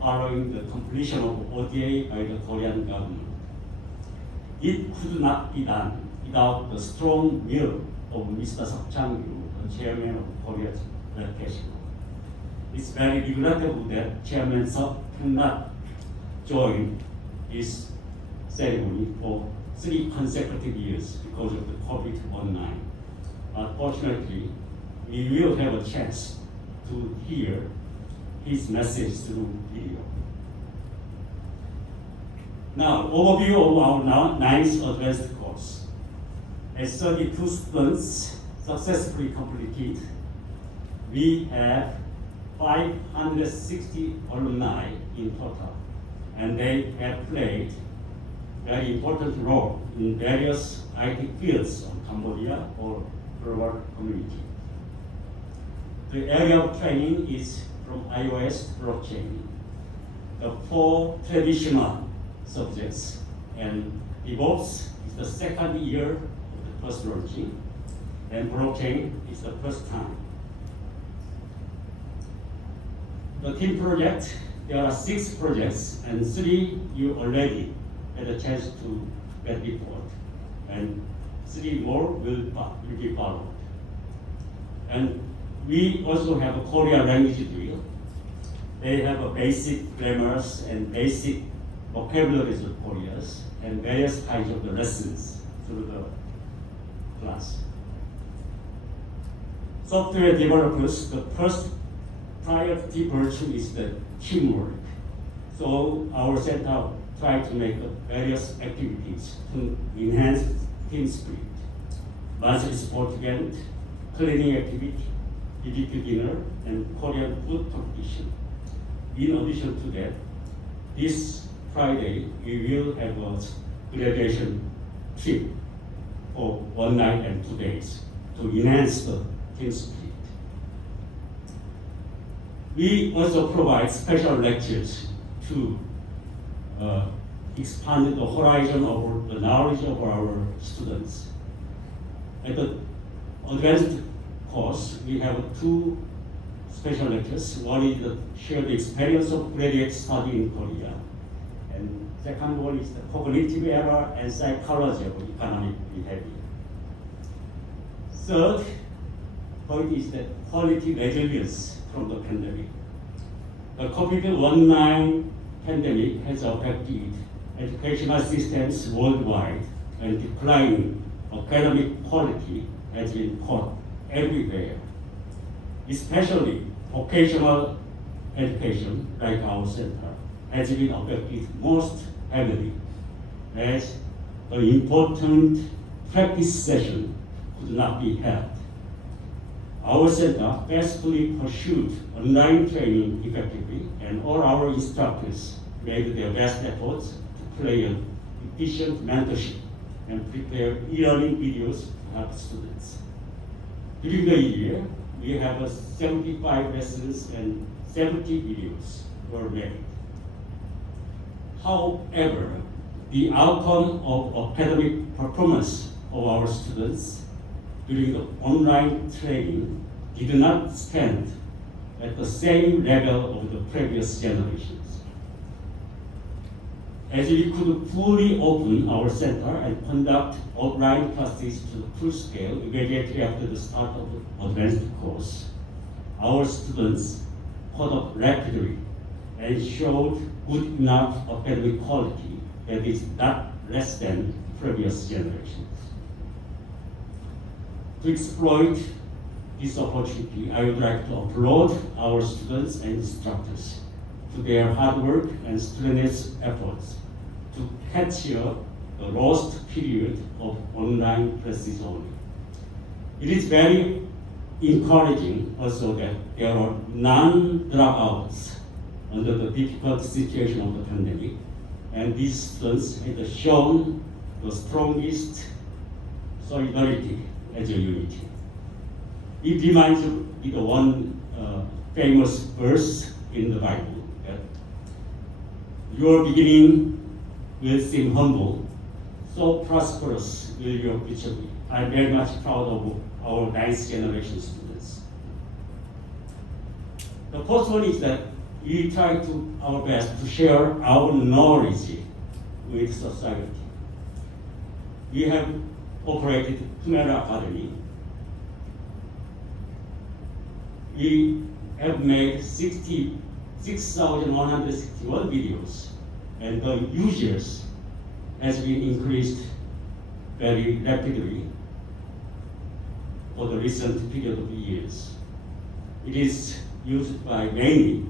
following the completion of ODA by the Korean government. It could not be done without the strong will of Mr. Seok Chang-gyu, the chairman of Korea's Red Cash Group. It's very regrettable that Chairman Seok cannot join this ceremony for 3 consecutive years because of the COVID-19. But fortunately, we will have a chance to hear his message through video. Now, overview of our 9th advanced course. As 32 students successfully completed, we have 560 alumni in total, and they have played very important role in various IT fields of Cambodia or global community. The area of training is from iOS blockchain, the 4 traditional subjects, and DevOps is the second year of the first launching. and blockchain is the first time. The team project, there are 6 projects and 3 you already had a chance to get report, and 3 more will be followed. And we also have a Korean language drill. They have a basic grammars and basic vocabularies of Korean and various kinds of the lessons through the class. Software developers, the first priority virtue is the teamwork. So our center try to make various activities to enhance team spirit. Monthly sport event, cleaning activity, BBQ dinner, and Korean food competition. In addition to that, this Friday we will have a graduation trip for 1 night and 2 days to enhance the team spirit. We also provide special lectures to expand the horizon of the knowledge of our students. At the advanced course, we have 2 special lectures. One is the shared experience of graduate study in Korea, and second one is the cognitive error and psychology of economic behavior. Third point is the quality resilience from the pandemic. The COVID-19 pandemic has affected educational systems worldwide, and declining academic quality has been caught everywhere. Especially vocational education, like our center, has been affected most heavily, as an important practice session could not be held. Our center faithfully pursued online training effectively, and all our instructors made their best efforts to play an efficient mentorship and prepare e-learning videos to help students. During the year, we have 75 lessons and 70 videos were made. However, the outcome of academic performance of our students during the online training did not stand at the same level of the previous generations. As we could fully open our center and conduct online classes to the full scale immediately after the start of the advanced course, our students caught up rapidly and showed good enough academic quality that is not less than previous generations. To exploit this opportunity, I would like to applaud our students and instructors to their hard work and strenuous efforts to catch up the lost period of online classes only. It is very encouraging also that there are non-dropouts under the difficult situation of the pandemic, and these students have shown the strongest solidarity as a unity. It reminds me of one famous verse in the Bible that your beginning will seem humble, so prosperous will your future be. I'm very much proud of our 9th generation students. The first one is that we try to our best to share our knowledge with society. We have operated Khmer Academy. We have made 6,161 videos, and the users has been increased very rapidly for the recent period of years. It is used mainly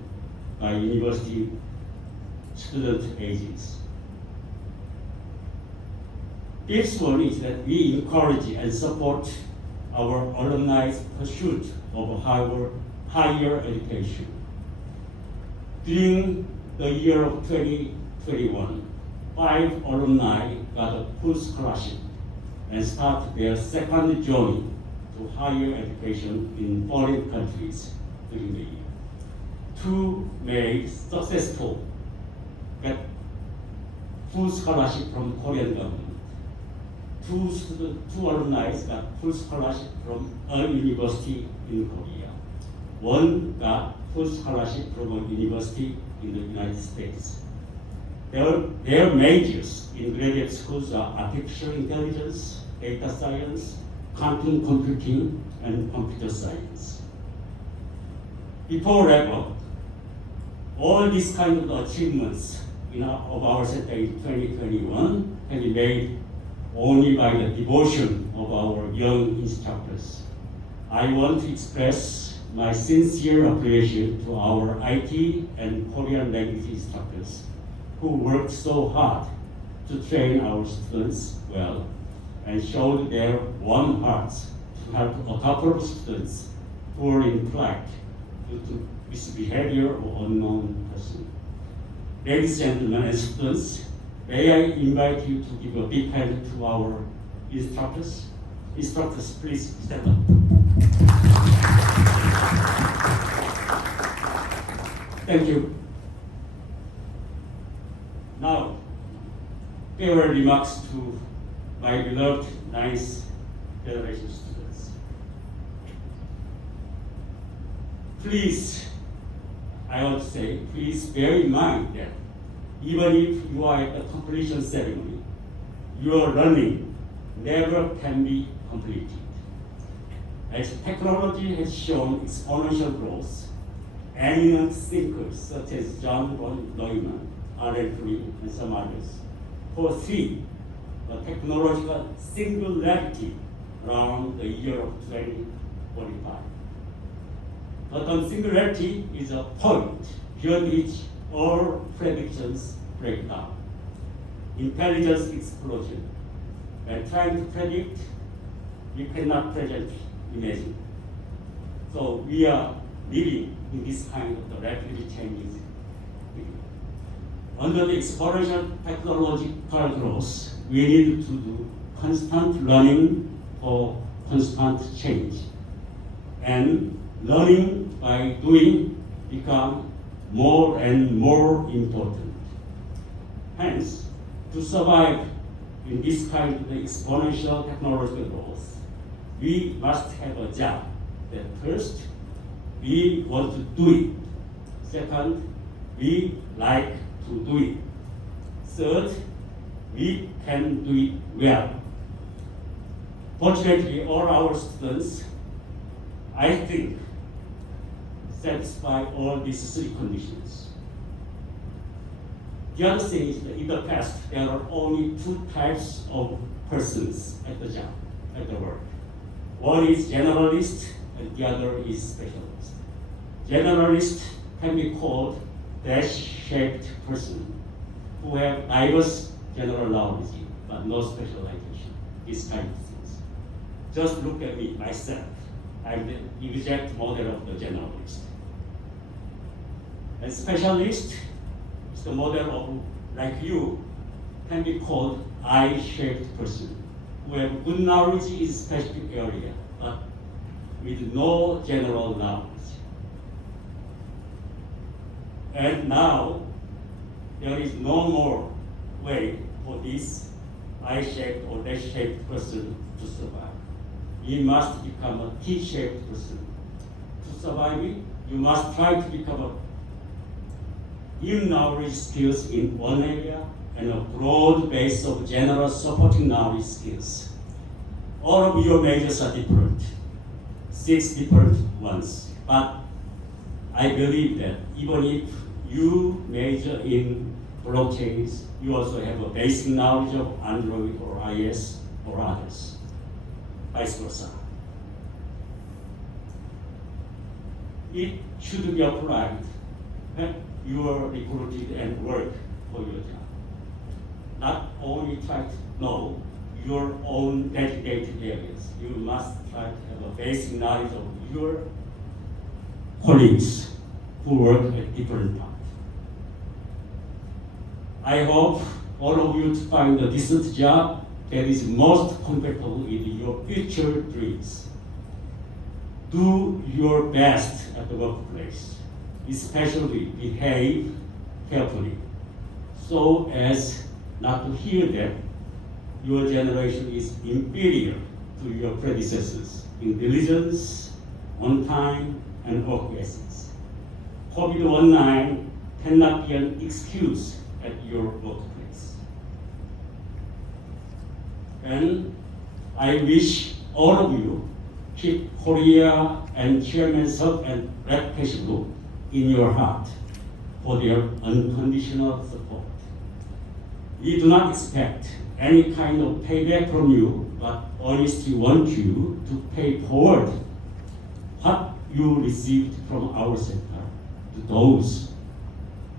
by university student ages. Fifth one is that we encourage and support our alumni's pursuit of higher education. During the year of 2021, 5 alumni got a full scholarship and started their second journey to higher education in foreign countries during the year. 2 made successful get full scholarship from Korean government. two alumni got full scholarship from a university in Korea. One got full scholarship from a university in the United States. Their majors in graduate schools are artificial intelligence, data science, quantum computing, and computer science. Before wrap up, all these kind of achievements of our center in 2021 have been made only by the devotion of our young instructors. I want to express my sincere appreciation to our IT and Korean language instructors who worked so hard to train our students well and showed their warm hearts to help a couple of students who were in flight due to misbehavior of unknown person. Ladies and gentlemen and students, may I invite you to give a big hand to our instructors. Instructors, please stand up. Thank you. Now, farewell remarks to my beloved 9th generation students. Please, I want to say, please bear in mind that even if you are at the completion ceremony, your learning never can be completed. As technology has shown exponential growth, eminent thinkers such as John von Neumann, Alan Turing, and some others foresee a technological singularity around the year of 2045. But the singularity is a point beyond which all predictions break down. Intelligence explosion. When trying to predict, we cannot presently imagine. So we are living in this kind of the rapidly changing period. Under the exponential technological growth, we need to do constant learning for constant change. And learning by doing become more and more important. Hence, to survive in this kind of exponential technological growth, we must have a job that first, we want to do it. Second, we like to do it. Third, we can do it well. Fortunately, all our students, I think, satisfy all these three conditions. The other thing is that in the past, there are only two types of persons at the job, at the work. One is generalist, and the other is specialist. Generalist can be called dash-shaped person who have diverse general knowledge, but no specialization, these kind of things. Just look at me, myself. I'm the exact model of the generalist. A specialist is the model of, like you, can be called I-shaped person, who have good knowledge in specific area, but with no general knowledge. And now, there is no more way for this I-shaped or dash-shaped person to survive. You must become a T-shaped person. To survive it, you must try to become a in knowledge skills in one area and a broad base of general supporting knowledge skills. All of your majors are different, 6 different ones. But I believe that even if you major in blockchains, you also have a basic knowledge of Android or iOS or others, vice versa. It should be applied when you are recruited and work for your job. Not only try to know your own dedicated areas, you must try to have a basic knowledge of your colleagues who work at different parts. I hope all of you to find a decent job that is most compatible with your future dreams. Do your best at the workplace, especially behave carefully, so as not to hear them your generation is inferior to your predecessors in diligence, on time, and work ethics. COVID-19 cannot be an excuse at your workplace. And I wish all of you keep Korea and Chairman Seok and Reputation Group in your heart for their unconditional support. We do not expect any kind of payback from you, but honestly want you to pay forward what you received from our center to those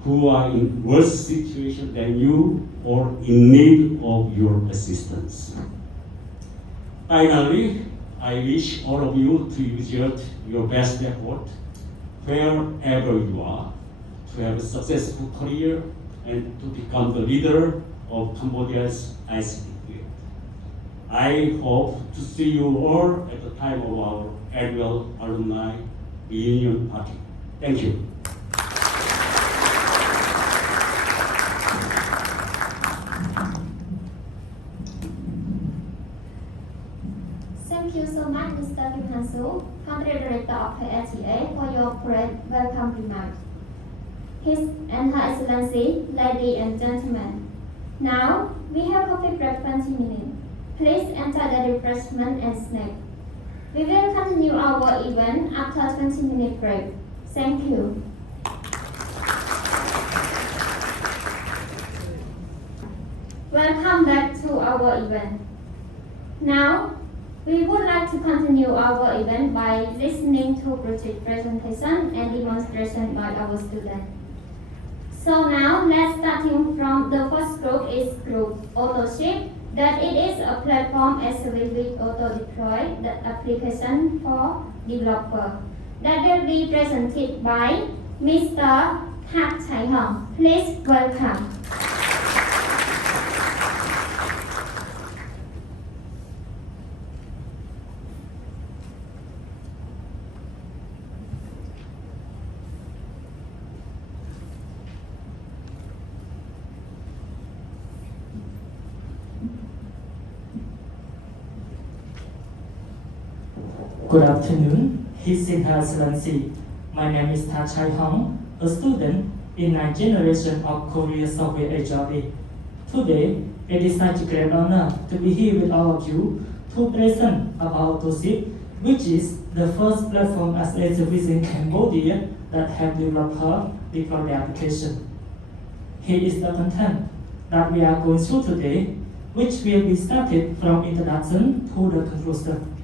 who are in worse situation than you or in need of your assistance. Finally, I wish all of you to exert your best effort wherever you are to have a successful career and to become the leader of Cambodia's ICT field. I hope to see you all at the time of our annual alumni reunion party. Thank you. Thank you so much, Mr. Kim Han-soo, Country Director of KSTA, for your great welcome remarks. His and Her Excellency, ladies and gentlemen, now we have coffee break 20 minutes. Please enjoy the refreshment and snack. We will continue our event after 20-minute break. Thank you. Welcome back to our event. Now, we would like to continue our event by listening to project presentation and demonstration by our students. So now, let's starting from the first group is group AutoShip, that it is a platform as a with auto-deploy the application for developer. That will be presented by Mr. Thak Chai Hong. Please welcome. Good afternoon, His and Her Excellency. My name is Thak Chai Hong, a student in 9th generation of Korea Soviet HRA. Today, it is such a great honor to be here with all of you to present about AutoShip, which is the first platform as a service in Cambodia that have developed deploy the application. Here is the content that we are going through today, which will be started from introduction to the conclusion.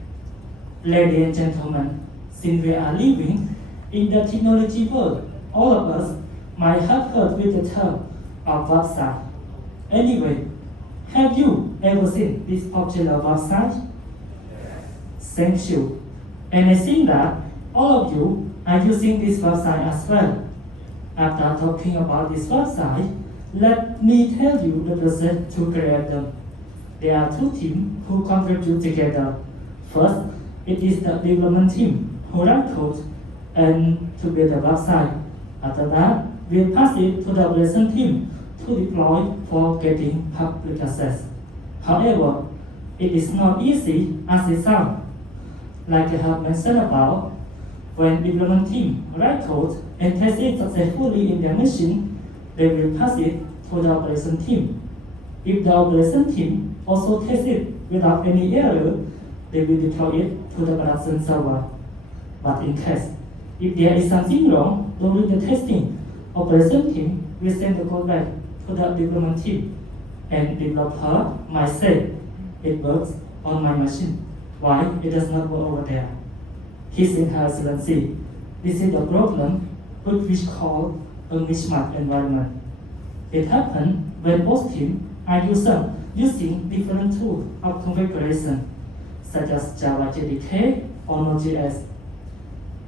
Ladies and gentlemen, since we are living in the technology world, all of us might have heard with the term of website. Anyway, have you ever seen this popular website? Thank you. And I think that all of you are using this website as well. After talking about this website, let me tell you the process to create them. There are two teams who contribute together. First, it is the development team who write code and to build the website. After that, we pass it to the operation team to deploy for getting public access. However, it is not easy as it sounds. Like I have mentioned about, when development team write code and test it successfully in their machine, they will pass it to the operation team. If the operation team also tests it without any error, they will deploy it to the production server. But in case, if there is something wrong during the testing, operation team will send the code back to the development team, and developer might say, it works on my machine. Why it does not work over there? His and Her Excellency, this is a problem which we call a mismatch environment. It happens when both teams are using different tools of configuration, such as Java JDK or Node.js.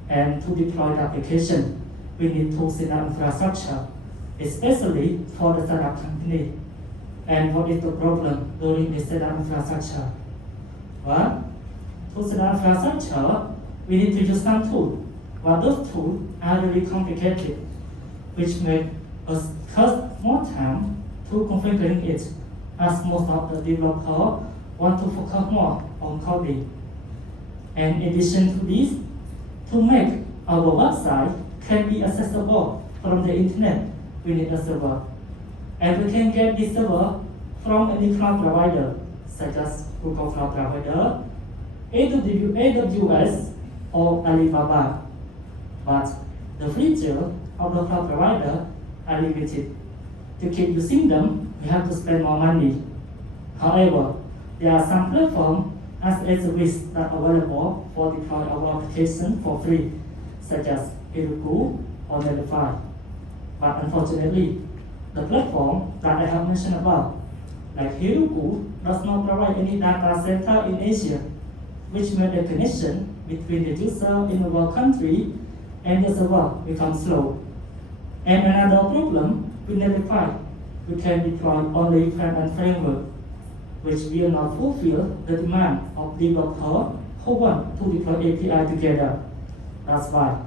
And to deploy the application, we need to set up infrastructure, especially for the startup company. And what is the problem during the setup infrastructure? Well, to set up infrastructure, we need to use some tools. But those tools are really complicated, which make us cost more time to configuring it. as most of the developers want to focus more on coding. And in addition to this, to make our website can be accessible from the internet, we need a server. And we can get this server from any cloud provider, such as Google Cloud Provider, AWS, or Alibaba. But the features of the cloud provider are limited. To keep using them, we have to spend more money. However, there are some platforms as a service that are available for deploy our application for free, such as Heroku or Netlify. But unfortunately, the platform that I have mentioned above, like Heroku, does not provide any data center in Asia, which made the connection between the user in our country and the server become slow. And another problem with Netlify, we can deploy only front-end framework, which will not fulfill the demand of developers who want to deploy API together. That's why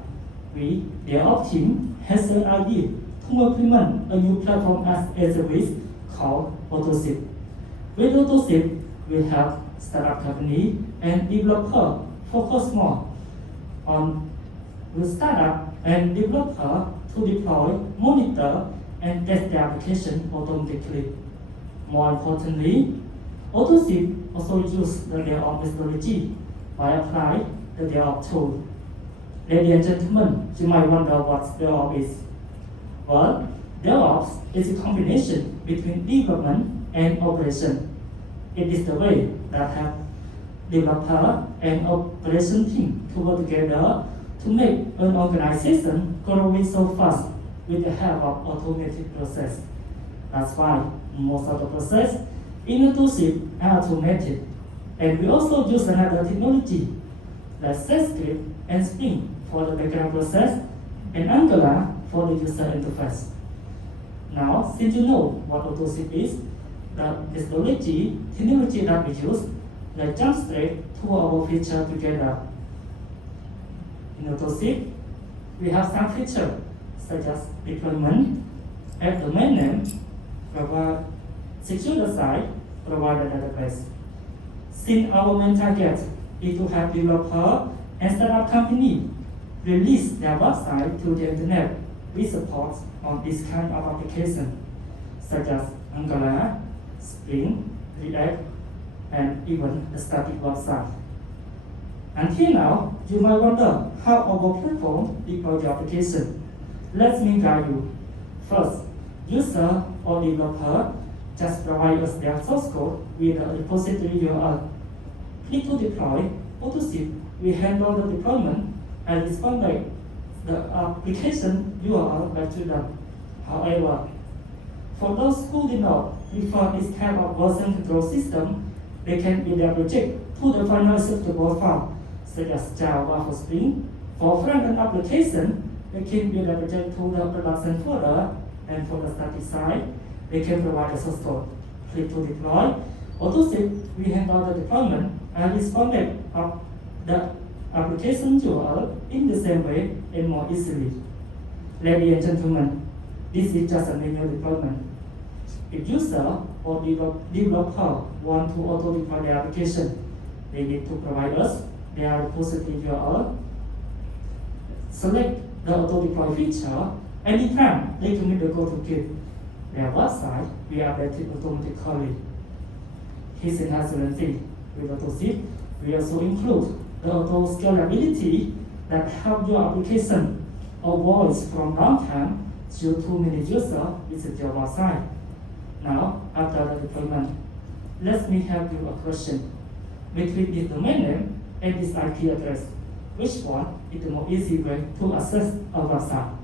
we, the DevOps team, has an idea to implement a new platform as a service called AutoShip. With AutoShip, we help startup company and developer focus more on the startup and developer to deploy, monitor, and test the application automatically. More importantly, AutoShip also uses the DevOps methodology by applying the DevOps tool. Ladies and gentlemen, you might wonder what DevOps is. Well, DevOps is a combination between development and operation. It is the way that have developer and operation team to work together to make an organization growing so fast with the help of automated process. That's why most of the process in AutoShip are automated. And we also use another technology like SetScript and Spring for the background process and Angular for the user interface. Now, since you know what AutoShip is, the technology that we use, let's jump straight to our feature together. In AutoShip, we have some features such as deployment, add domain name, provide secure the site, provide a database. Since our main target is to have developer and startup company release their website to the internet, we support on this kind of application, such as Angular, Spring, React, and even a static website. Until now, you might wonder how our platform deploys the application. Let me guide you. First, user or developer just provide us their source code with a repository URL. Click to deploy AutoShip. We handle the deployment and respond back the application URL back to them. However, for those who do not prefer this kind of version control system, they can build their project to the final acceptable file, such as Java for Spring. For front-end application, they can build a project to the production folder, and for the static side, they can provide a source code. Click to deploy. AutoShip, we handle the deployment and respond back of the application URL in the same way and more easily. Ladies and gentlemen, this is just a manual deployment. If user or developer want to auto-deploy their application, they need to provide us their repository URL, select the auto-deploy feature, anytime they commit the code to Git. Their website will update it automatically. Here's another thing. With AutoShip, we also include the auto scalability that help your application avoid from downtime due to many users visit your website. Now, after the deployment, let me have you a question. Between this domain name and this IP address, which one is the more easy way to access a website?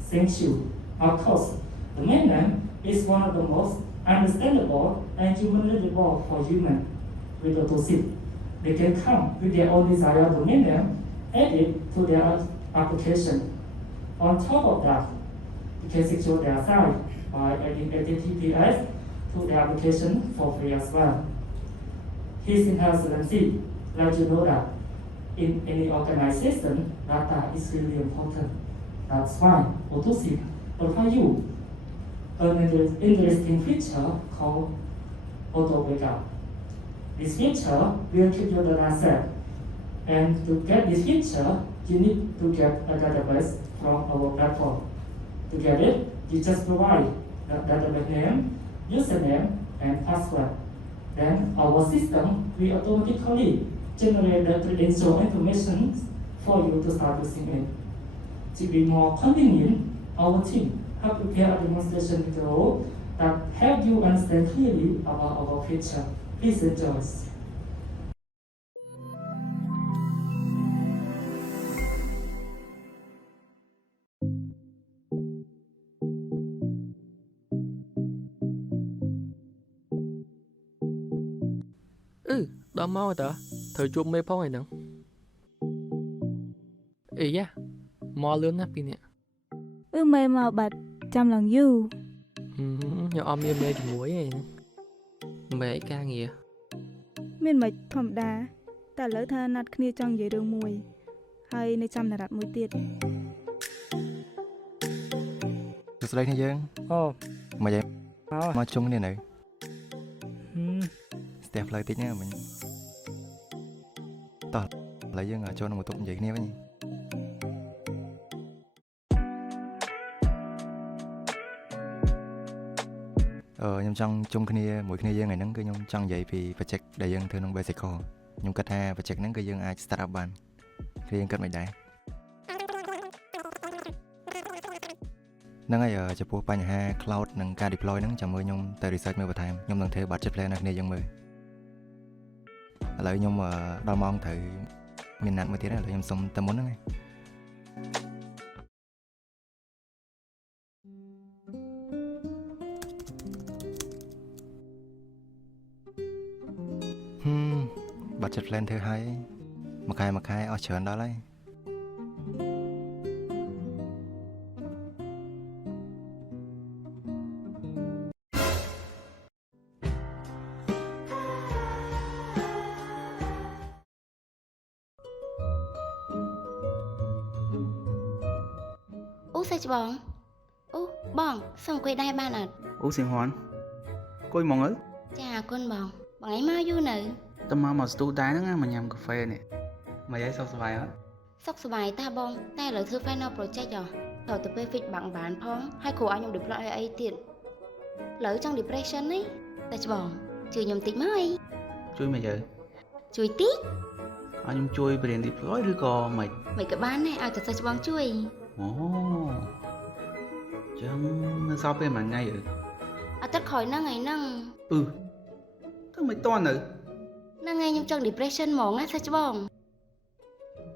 Thank you. Of course, domain name is one of the most understandable and human-readable for human. With AutoShip, they can come with their own desired domain name, add it to their application. On top of that, you can secure their site by adding HTTPS to the application for free as well. His Excellency, let you know that in any organization, data is really important. That's why AutoShip provides you an interesting feature called auto backup. This feature will keep your data safe. And to get this feature, you need to get a database from our platform. To get it, you just provide the database name, username, and password. Then our system will automatically generate the credential information for you to start using it. To be more convenient, our team have prepared a demonstration video that help you understand clearly about our feature. Please enjoy. Đó mau rồi tớ. Thời chụp mê phong này nè. Ý da. Mò lươn nắp nè. Mê màu bật trăm lần du. Nhỏ om mê thì muối này. Mê ca nghĩa. មានមិនធម្មតាតែឥឡូវថាណាត់គ្នាចង់និយាយរឿងមួយហើយនៅចាំណារ៉ាត់មួយទៀត ស្ដីគ្នាយើងអូមកយ៉ាងមកជុំគ្នានៅស្ទះផ្លូវតិចណាមិញតោះឥឡូវយើងចូលក្នុងបន្ទប់និយាយគ្នាវិញខ្ញុំចង់ជុំគ្នាមួយគ្នាយើងថ្ងៃហ្នឹងគឺខ្ញុំចង់និយាយពី project ដែលយើងធ្វើក្នុង Basic Core ខ្ញុំគិតថា project ហ្នឹងគឺយើងអាច start up បានគឺយើងគិតមិនដែរហ្នឹងហើយចំពោះបញ្ហា cloud និងការ deploy ហ្នឹងចាំមើលខ្ញុំទៅ research មើលបន្ថែមខ្ញុំនឹងធ្វើ budget plan នៅគ្នាយើងមើលឥឡូវខ្ញុំដល់ម៉ោងត្រូវមានណាត់មួយទៀតហើយឥឡូវខ្ញុំសុំទៅមុនហ្នឹងហើយbudget plan ធ្វើឲ្យមួយខែអស់ច្រើនដល់ហើយអូសាច់បងអូបងសុំអង្គុយដែរបានអត់អូសៀងហ៊ន់អង្គុយហ្មងអើចាអរគុណបងបងឯងមកយូរនៅតើមកស្ទូដែរហ្នឹងមកញ៉ាំកាហ្វេនេះមកយាយសុខសប្បាយអត់សុខសប្បាយតាបងតែឥឡូវធ្វើ final project ហ៎ទៅពេល feedback បានផងហើយគ្រូឲ្យខ្ញុំ deploy អីទៀតឥឡូវចង់ depression នេះតែច្បងជួយខ្ញុំតិចមកអីជួយមកយើជួយតិចឲ្យខ្ញុំជួយបរៀន deploy ឬក៏មិនក៏បានដែរឲ្យតែសិស្សច្បងជួយអូចឹងនៅសល់ពេលមួយថ្ងៃអាទិត្យក្រោយហ្នឹងហ្នឹងទៅមិនតន់នៅហ្នឹងហើយខ្ញុំចង់ depression ហ្មងណាសិស្សច្បង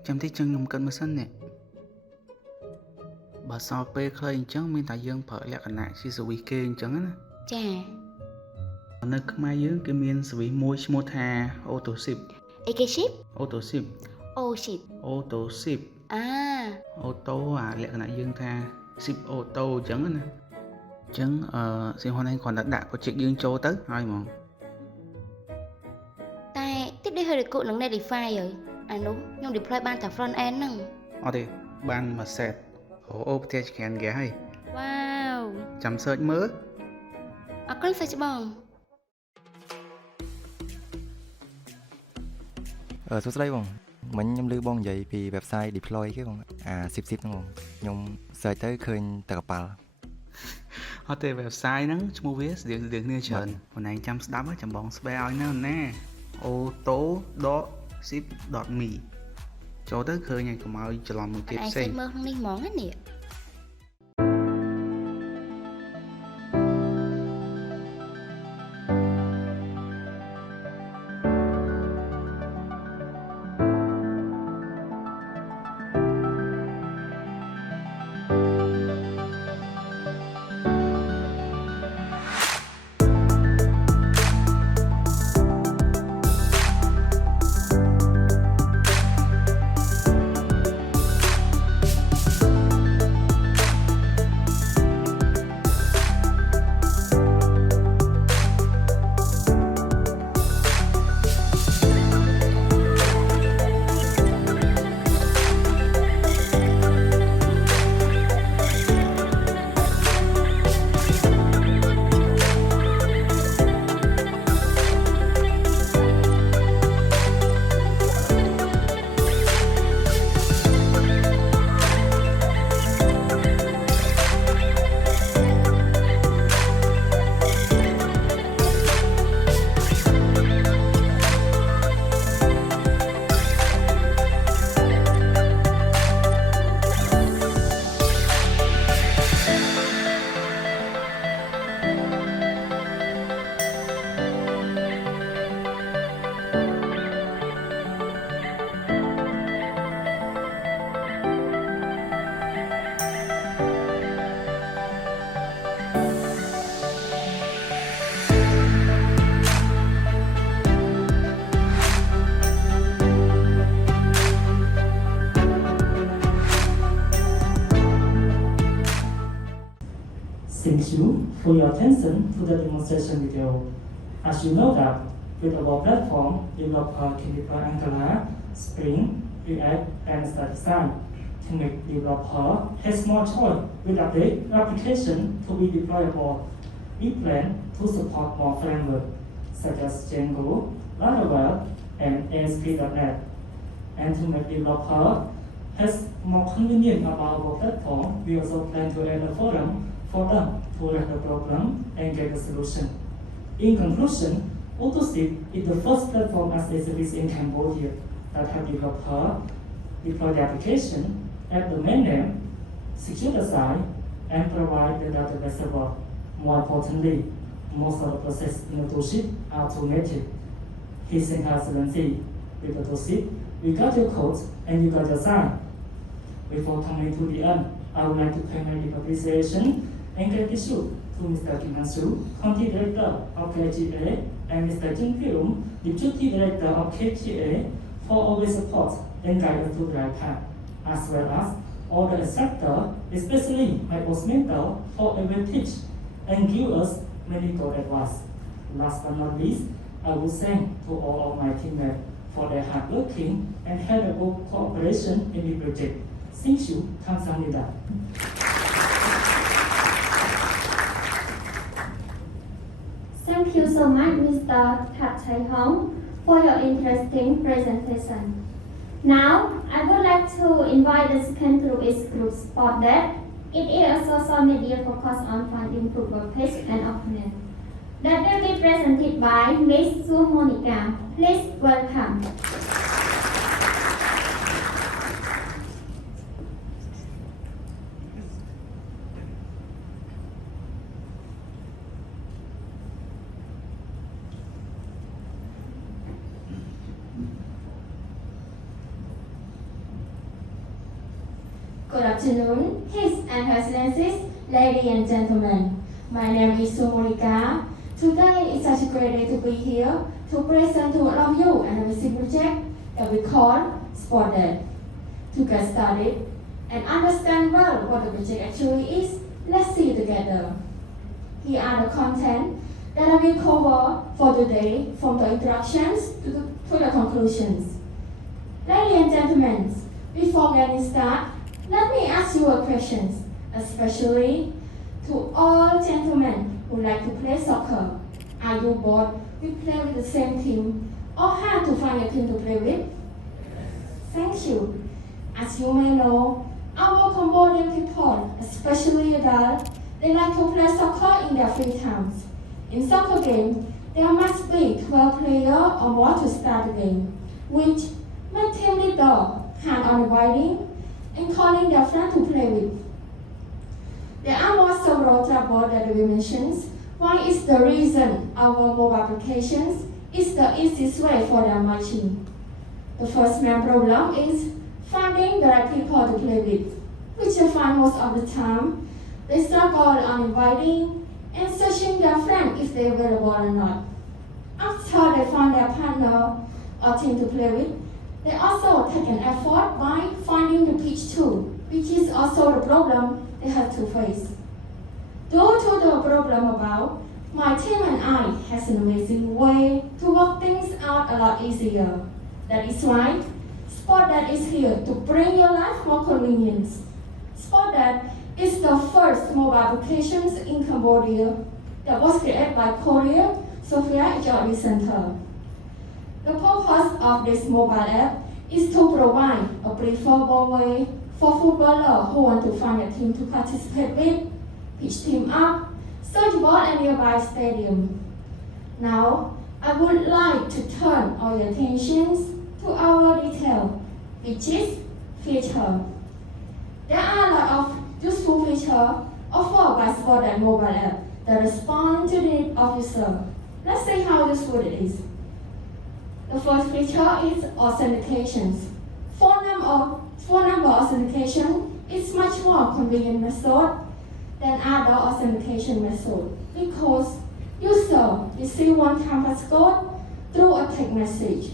ចាំតិចចឹងខ្ញុំគិតមើលសិននេះបើសល់ពេលខ្លីអញ្ចឹងមានតែយើងប្រើលក្ខណៈជា service គេអញ្ចឹងណាចានៅខ្មែរយើងគេមាន service មួយឈ្មោះថា AutoShip អីគេ ship AutoShip ship AutoShip auto អាលក្ខណៈយើងថា ship auto អញ្ចឹងណាអញ្ចឹងសៀងហ៊ុនឯងគ្រាន់តែដាក់ project យើងចូលទៅហើយហ្មងតែទៀតដូច Heroku នឹង Netlify ហើយអានោះខ្ញុំ deploy បានតែ front end ហ្នឹងអត់ទេបានមួយ set អូប្រទេសច្រើនគេហើយវ៉ាវចាំ search មើលអរគុណសិស្សច្បងសួស្តីបងមិញខ្ញុំឮបងនិយាយពី website deploy គេបងអា zip ហ្នឹងបងខ្ញុំ search ទៅឃើញតែកប៉ាល់អត់ទេ website ហ្នឹងឈ្មោះវាស្តៀងគ្នាច្រើនបងឯងចាំស្ដាប់ចាំបងស្បែឲ្យនៅណា auto.ship.me ចូលទៅឃើញហើយកុំឲ្យច្រឡំមួយគេផ្សេងមើលក្នុងនេះហ្មងណានេះ you for your attention to the demonstration video. As you know that, with our platform, developer can deploy Angular, Spring, React, and Static-Side. To make developer has more choice with update application to be deployable. We plan to support more frameworks such as Django, Laravel, and ASP.NET. And to make developer has more convenient about our platform, we also plan to add a forum for them to raise the problem and get a solution. In conclusion, AutoSIP is the first platform as a service in Cambodia that have developer deploy the application, add the main name, secure the site, and provide the database server. More importantly, most of the process in AutoSIP are automated. His Excellency, with AutoSIP, we got your code and you got your site. Before coming to the end, I would like to pay my deep appreciation and gratitude to Mr. Kim Han-soo, Country Director of KGA, and Mr. Jin Pyum, Deputy Director of KGA, for always support and guidance to the right path, as well as all the instructors, especially my postmentor, for every teach and give us many good advice. Last but not least, I will thank to all of my teammates for their hard working and helpful cooperation in the project. Thank you. 감사합니다. Thank you so much, Mr. Kat Chai Hong, for your interesting presentation. Now, I would like to invite the second group is Group Spotted. It is a social media focused on finding proof of page and opponent. That will be presented by Ms. Su Monica. Please welcome. Good afternoon, His and Her Excellencies, ladies and gentlemen. My name is Su Monica. Today is such a great day to be here to present to all of you an amazing project that we call Spotted. To get started and understand well what the project actually is, let's see together. Here are the content that I will cover for today, from the introductions to the conclusions. Ladies and gentlemen, before getting started, let me ask you a question, especially to all gentlemen who like to play soccer. Are you bored with playing with the same team or hard to find a team to play with? Thank you. As you may know, our Cambodian people, especially adults, they like to play soccer in their free times. In soccer game, there must be 12 players or more to start the game, which make team leader hand on dividing and calling their friend to play with. There are more several troubles that we mentioned. One is the reason our mobile applications is the easiest way for their matching. The first main problem is finding the right people to play with, which I find most of the time they struggle on inviting and searching their friend if they're available or not. After they find their partner or team to play with, they also take an effort by finding the pitch too, which is also the problem they have to face. Due to the problem about, my team and I has an amazing way to work things out a lot easier. That is why Spotted is here to bring your life more convenience. Spotted is the first mobile application in Cambodia that was created by Korea Sophia Ecology Center. The purpose of this mobile app is to provide a preferable way for footballers who want to find a team to participate with, pitch team up, search ball at nearby stadium. Now, I would like to turn all your attention to our detail, which is feature. There are a lot of useful features offered by Spotted mobile app that respond to the need of user. Let's see how useful it is. The first feature is authentications. Phone number authentication is much more convenient method than other authentication method because user receive one-time passcode through a text message.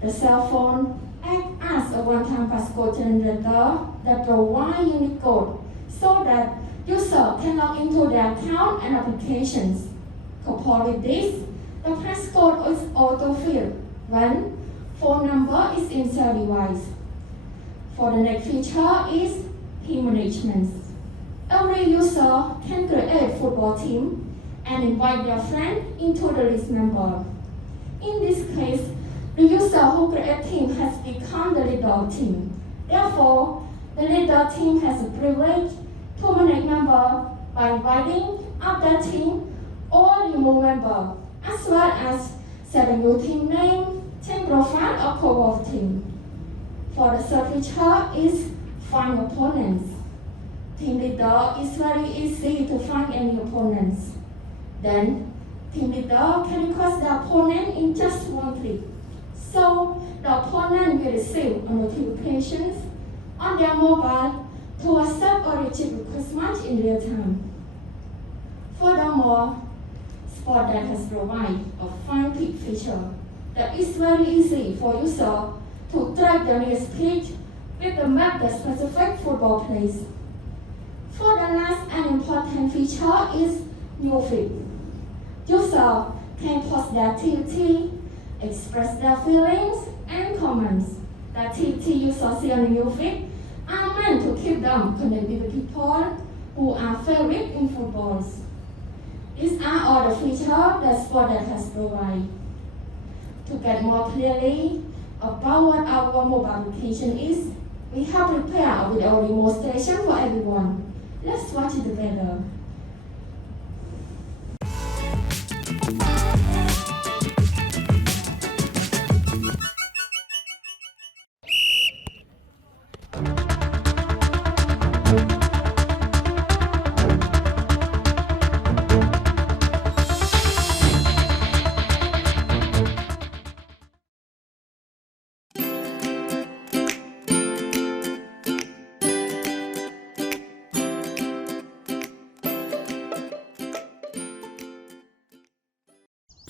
The cell phone acts as a one-time passcode generator that provides unique code so that User can log into their account and applications. Coupled with this, the press code is auto-filled when phone number is inside device. For the next feature is team management. Every user can create football team and invite their friend into the list member. In this case, the user who create team has become the leader of team. Therefore, the leader team has the privilege to manage member by inviting up their team or remove member, as well as set a new team name, team profile, or code of team. For the third feature is find opponents. Team leader is very easy to find any opponents. Then, team leader can request the opponent in just one click. So, the opponent will receive a notifications on their mobile to accept or reject request match in real time. Furthermore, Sport that has provided a find pick feature that is very easy for user to track the nearest pitch with the map that specific football place. For the last and important feature is new feed. User can post their activity, express their feelings and comments. The activity user see on the new feed are meant to keep them connected with the people who are favorite in footballs. These are all the features that Sportnet has provided. To get more clearly about what our mobile application is, we have prepared a video demonstration for everyone. Let's watch it together.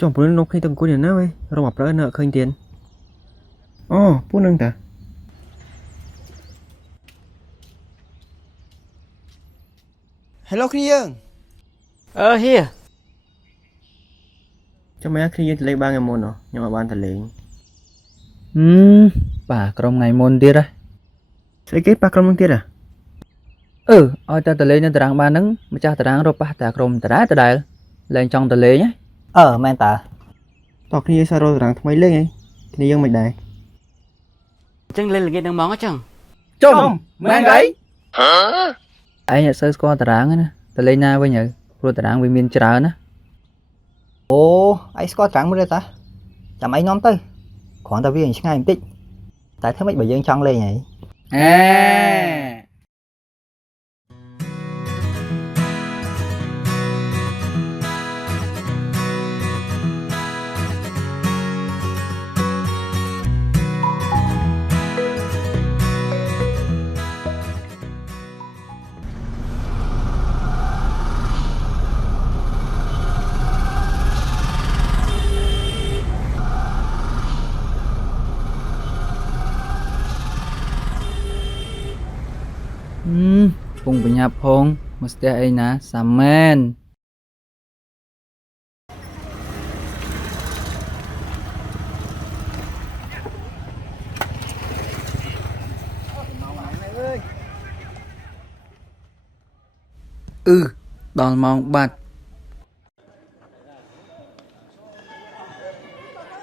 Chồng bố nó khi từng cô điện nào ấy, rồi mà nợ khơi tiền. Ồ, bố nâng ta. Hello គ្នាយើង here ចាំម៉ែគ្នាយើងទៅលេងបានថ្ងៃមុនខ្ញុំអត់បានទៅលេង បាទក្រុមថ្ងៃមុនទៀតហ៎ ស្អីគេប៉ះក្រុមនឹងទៀតហ៎ ឲ្យតែទៅលេងនៅតារាងបានហ្នឹងម្ចាស់តារាងរកប៉ះតែក្រុមដដែលលេងចង់ទៅលេងហ៎មែនតើ តោះគ្នាសាររកតារាងថ្មីលេងហីគ្នាយើងមិនដែរ អញ្ចឹងលេងល្ងាចនឹងហ្មងអញ្ចឹង ចុំមែនអី ឯងអត់សូវស្គាល់តារាងណាទៅលេងណាវិញទៅព្រោះតារាងវាមានច្រើនណាអូឯងស្គាល់តារាងមួយទេតាចាំឯងនាំទៅគ្រាន់តែវាឆ្ងាយបន្តិចតែធ្វើម៉េចបើយើងចង់លេងហី ពងបញ្ញាប់ផងមកស្ទះអីណាសាមែនដល់ម៉ោងបាត់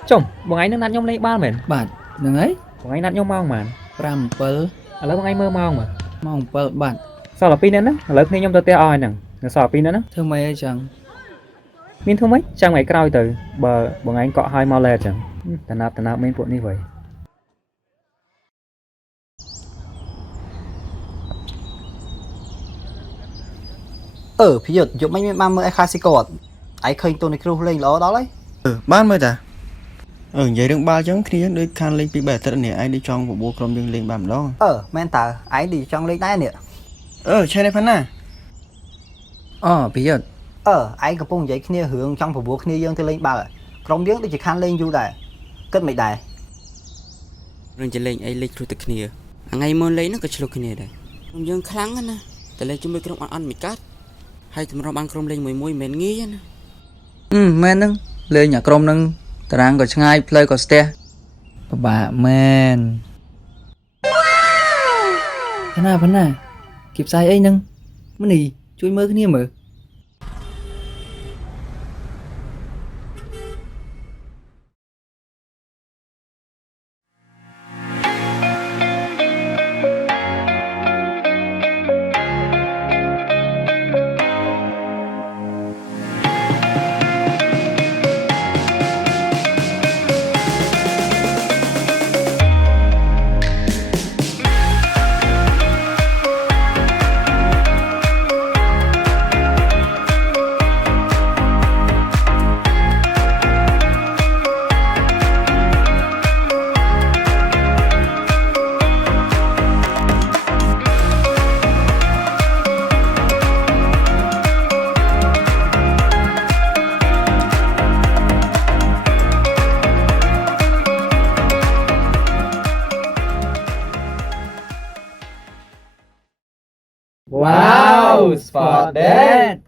ចុំបងឯងនឹងណាត់ខ្ញុំលេងបានមែនបាទហ្នឹងហើយបងឯងណាត់ខ្ញុំម៉ោងប៉ុន្មាន 5 7 ឥឡូវបងឯងមើលម៉ោងមើលម៉ោង 7 បាត់សល់តែ2នាក់ហ្នឹងឥឡូវគ្នាខ្ញុំទៅផ្ទះអស់ហើយហ្នឹងនៅសល់2នាក់ហ្នឹងធ្វើម៉េចអីចឹងមានធ្វើម៉េចចាំថ្ងៃក្រោយទៅបើបងឯងកក់ហើយមកលែអញ្ចឹងតាណាប់មានពួកនេះវិញភិយុទ្ធយកមិញមានបានមើលអេខាស៊ីកអត់ឯងឃើញតូនីគ្រូលេងល្អដល់ហើយបានមើលតានិយាយរឿងបាល់អញ្ចឹងគ្នាយើងដូចខានលេងពីបែបអាទិត្យនេះឯងដូចចង់បបួលក្រុមយើងលេងបានម្ដងមែនតើឯងដូចចង់លេងដែរនេះឆេនេះផាណាភិយុទ្ធឯងកំពុងនិយាយគ្នារឿងចង់បបួលគ្នាយើងទៅលេងបាល់ក្រុមយើងដូចជាខានលេងយូរដែរគិតមិនដែររឿងจะលេងអីលេងគ្រូតែគ្នាថ្ងៃមុនលេងហ្នឹងក៏ឆ្លុះគ្នាដែរក្រុមយើងខ្លាំងណាស់តែ តែលេងជាមួយក្រុមអត់មិនកាត់ហើយតម្រូវបានក្រុមលេងមួយមិនងាយណា មែនហ្នឹងលេងអាក្រុមហ្នឹងតារាងក៏ឆ្ងាយផ្លូវក៏ស្ទះពិបាកមែនប៉ុណ្ណាគីផ្សាយអីហ្នឹងម្នេះជួយមើលគ្នាមើល Wow, spot that!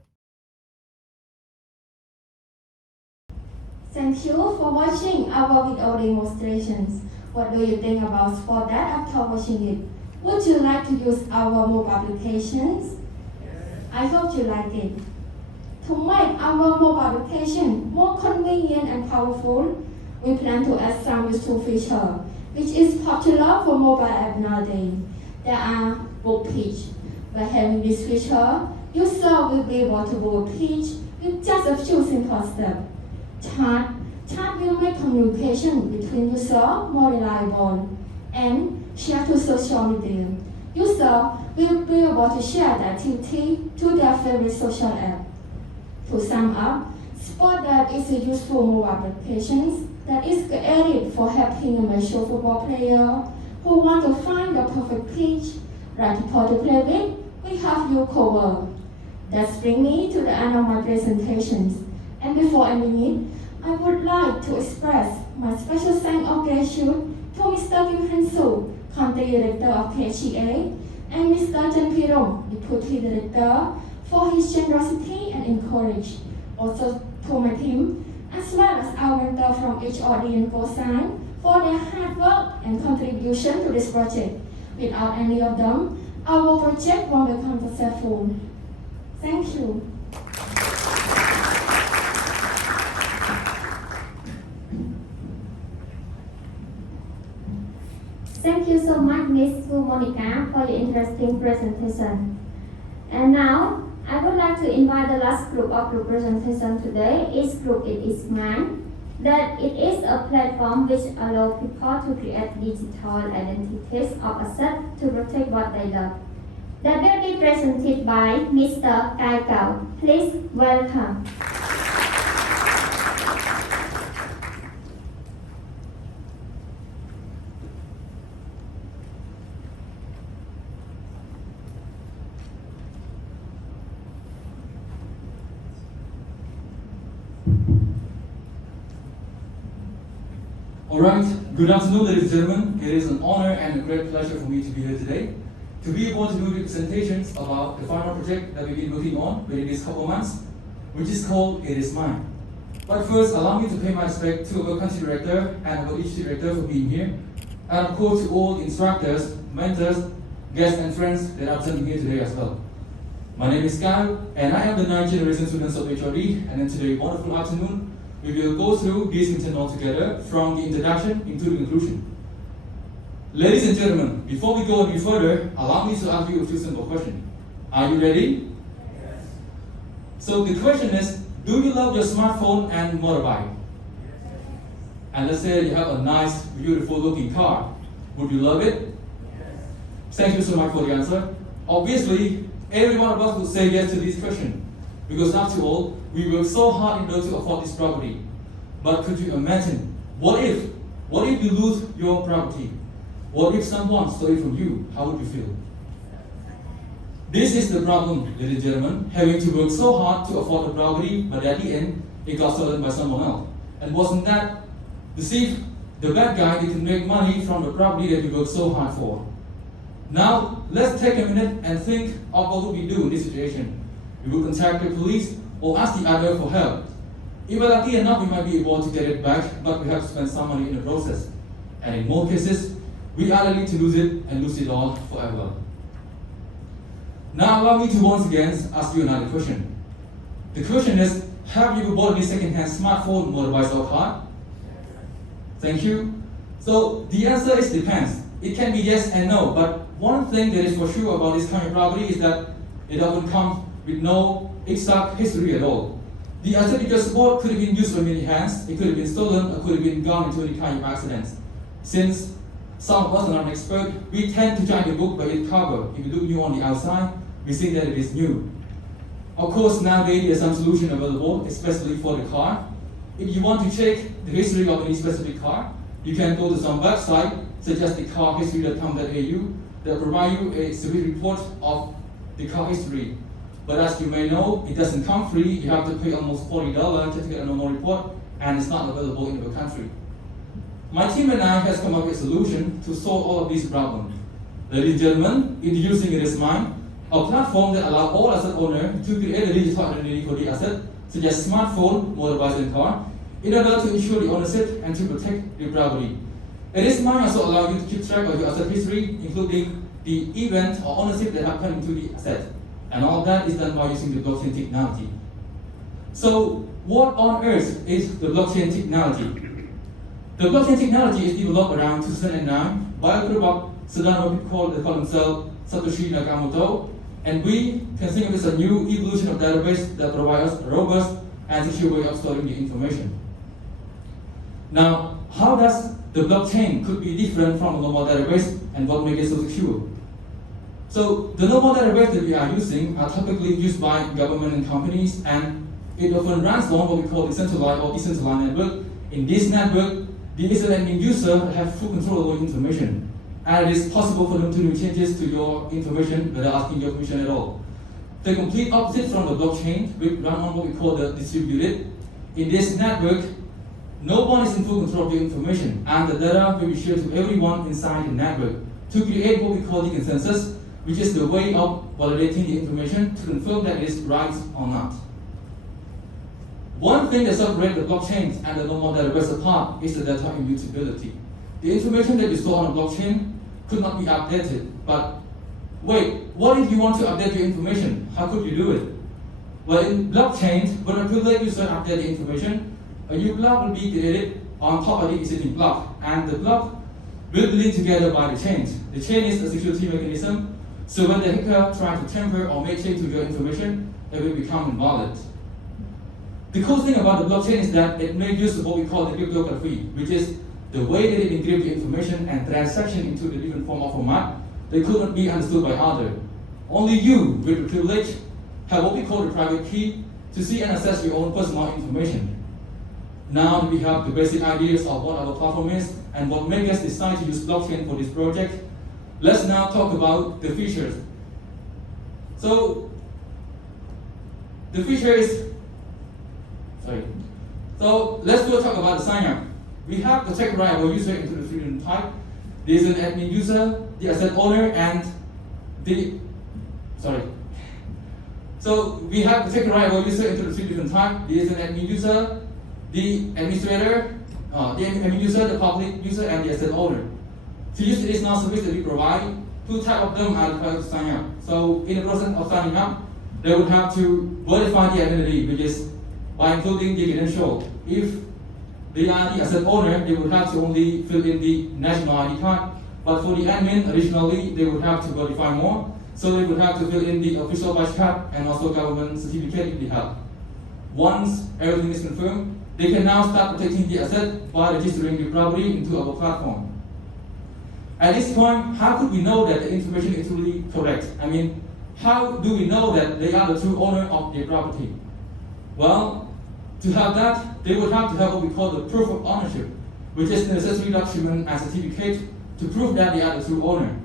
Thank you for watching our video demonstrations. What do you think about Spot That after watching it? Would you like to use our mobile applications? I hope you like it. To make our mobile application more convenient and powerful, we plan to add some useful feature, which is popular for mobile app nowadays. There are book page. By having this feature, user will be able to book page with just a few simple steps. Chat will make communication between users more reliable and share to social media. User will be able to share the activity to their favorite social app. To sum up, Spot That is a useful mobile application that is created for helping amateur football players who want to find the perfect pitch, right people to play with. We have you covered. That brings me to the end of my presentations. And before ending it, I would like to express my special thanks of gratitude to Mr. Kim Han-soo, Country Director of KHEA, and Mr. Chen Pirong, Deputy Director, for his generosity and encouragement. Also to my team, as well as our mentor from HRD and Gosign, for their hard work and contribution to this project. Without any of them, our project won't become successful. Thank you. Thank you so much, Ms. Monica, for your interesting presentation. And now, I would like to invite the last group of the presentation today. Each group it is mine. That it is a platform which allows people to create digital identities of assets to protect what they love. That will be presented by Mr. Kai Kao. Please welcome. Alright, good afternoon ladies and gentlemen. It is an honor and a great pleasure for me to be here today to be able to do the presentations about the final project that we've been working on within these couple of months, which is called It Is Mine. But first, allow me to pay my respect to our country director and our each director for being here, and of course to all instructors, mentors, guests and friends that are present here today as well. My name is Kyle, and I am the 9th generation students of HRD, and in today's wonderful afternoon, we will go through this content all together from the introduction into the conclusion. Ladies and gentlemen, before we go any further, allow me to ask you a few simple questions. Are you ready? Yes. So the question is, do you love your smartphone and motorbike? Yes. And let's say you have a nice, beautiful looking car. Would you love it? Yes. Thank you so much for the answer. Obviously, every one of us will say yes to this question, because after all, we work so hard in order to afford this property. But could you imagine, what if you lose your property? What if someone stole it from you? How would you feel? This is the problem, ladies and gentlemen, having to work so hard to afford the property, but at the end, it got stolen by someone else. And wasn't that the thief, the bad guy, that can make money from the property that you worked so hard for? Now, let's take a minute and think of what would we do in this situation. We would contact the police or ask the other for help. If we're lucky enough, we might be able to get it back, but we have to spend some money in the process. And in more cases, we are likely to lose it and lose it all forever. Now, allow me to once again ask you another question. The question is, have you ever bought any second-hand smartphone, motorbike, or car? Thank you. So the answer is depends. It can be yes and no, but one thing that is for sure about this kind of robbery is that it often comes with no exact history at all. The asset you just bought could have been used by many hands, it could have been stolen, or could have been gone into any kind of accidents. Since some of us are not expert, we tend to judge the book by its cover. If you look new on the outside, we think that it is new. Of course, nowadays there's some solution available, especially for the car. If you want to check the history of any specific car, you can go to some website, such as the carhistory.com.au, that provide you a specific report of the car history. But as you may know, it doesn't come free. You have to pay almost $40 just to get a normal report, and it's not available in your country. My team and I has come up with a solution to solve all of these problems. Ladies and gentlemen, introducing It Is Mine, a platform that allows all asset owners to create a digital identity for the asset, such as smartphone, motorbikes, and car, in order to ensure the ownership and to protect the property. It Is Mine also allows you to keep track of your asset history, including the event or ownership that happened to the asset. And all that is done by using the blockchain technology. So, what on earth is the blockchain technology? The blockchain technology is developed around 2009 by a group of Sudan people that call themselves Satoshi Nakamoto, and we can think of it as a new evolution of database that provides us a robust and secure way of storing the information. Now, how does the blockchain could be different from a normal database and what makes it so secure? So, the normal database that we are using are typically used by government and companies, and it often runs on what we call decentralized or decentralized network. In this network, the internet user have full control over information, and it is possible for them to make changes to your information without asking your permission at all. The complete opposite from the blockchain, we run on what we call the distributed. In this network, no one is in full control of your information, and the data will be shared to everyone inside the network to create what we call the consensus, which is the way of validating the information to confirm that it is right or not. One thing that separates the blockchain and the normal database apart is the data immutability. The information that you store on a blockchain could not be updated, but wait, what if you want to update your information? How could you do it? Well, in blockchain, when a privileged user updates the information, a new block will be created on top of the existing block, and the block will be linked together by the chain. The chain is a security mechanism, so when the hacker tries to tamper or make change to your information, it will become invalid. The cool thing about the blockchain is that it makes use of what we call the cryptography, which is the way that it encrypts the information and transaction into the different form of format that could not be understood by others. Only you, with the privilege, have what we call the private key to see and access your own personal information. Now that we have the basic ideas of what our platform is and what made us decide to use blockchain for this project, let's now talk about the features. So, the feature is, so let's go talk about the sign up. We have to take right our user into the three different type. There is an admin user, the asset owner, and the, So we have to take right our user into the three different type. There is an admin user, the administrator, the admin user, the public user, and the asset owner. To use this now service that we provide, two types of them are required to sign up. So in the process of signing up, they would have to verify the identity, which is by including the credential. If they are the asset owner, they would have to only fill in the national ID card. But for the admin, additionally, they would have to verify more. So they would have to fill in the official badge card and also government certificate if they have. Once everything is confirmed, they can now start protecting the asset by registering the property into our platform. At this point, how could we know that the information is truly correct? I mean, how do we know that they are the true owner of the property? Well, to have that, they would have to have what we call the proof of ownership, which is the necessary document and certificate to prove that they are the true owner.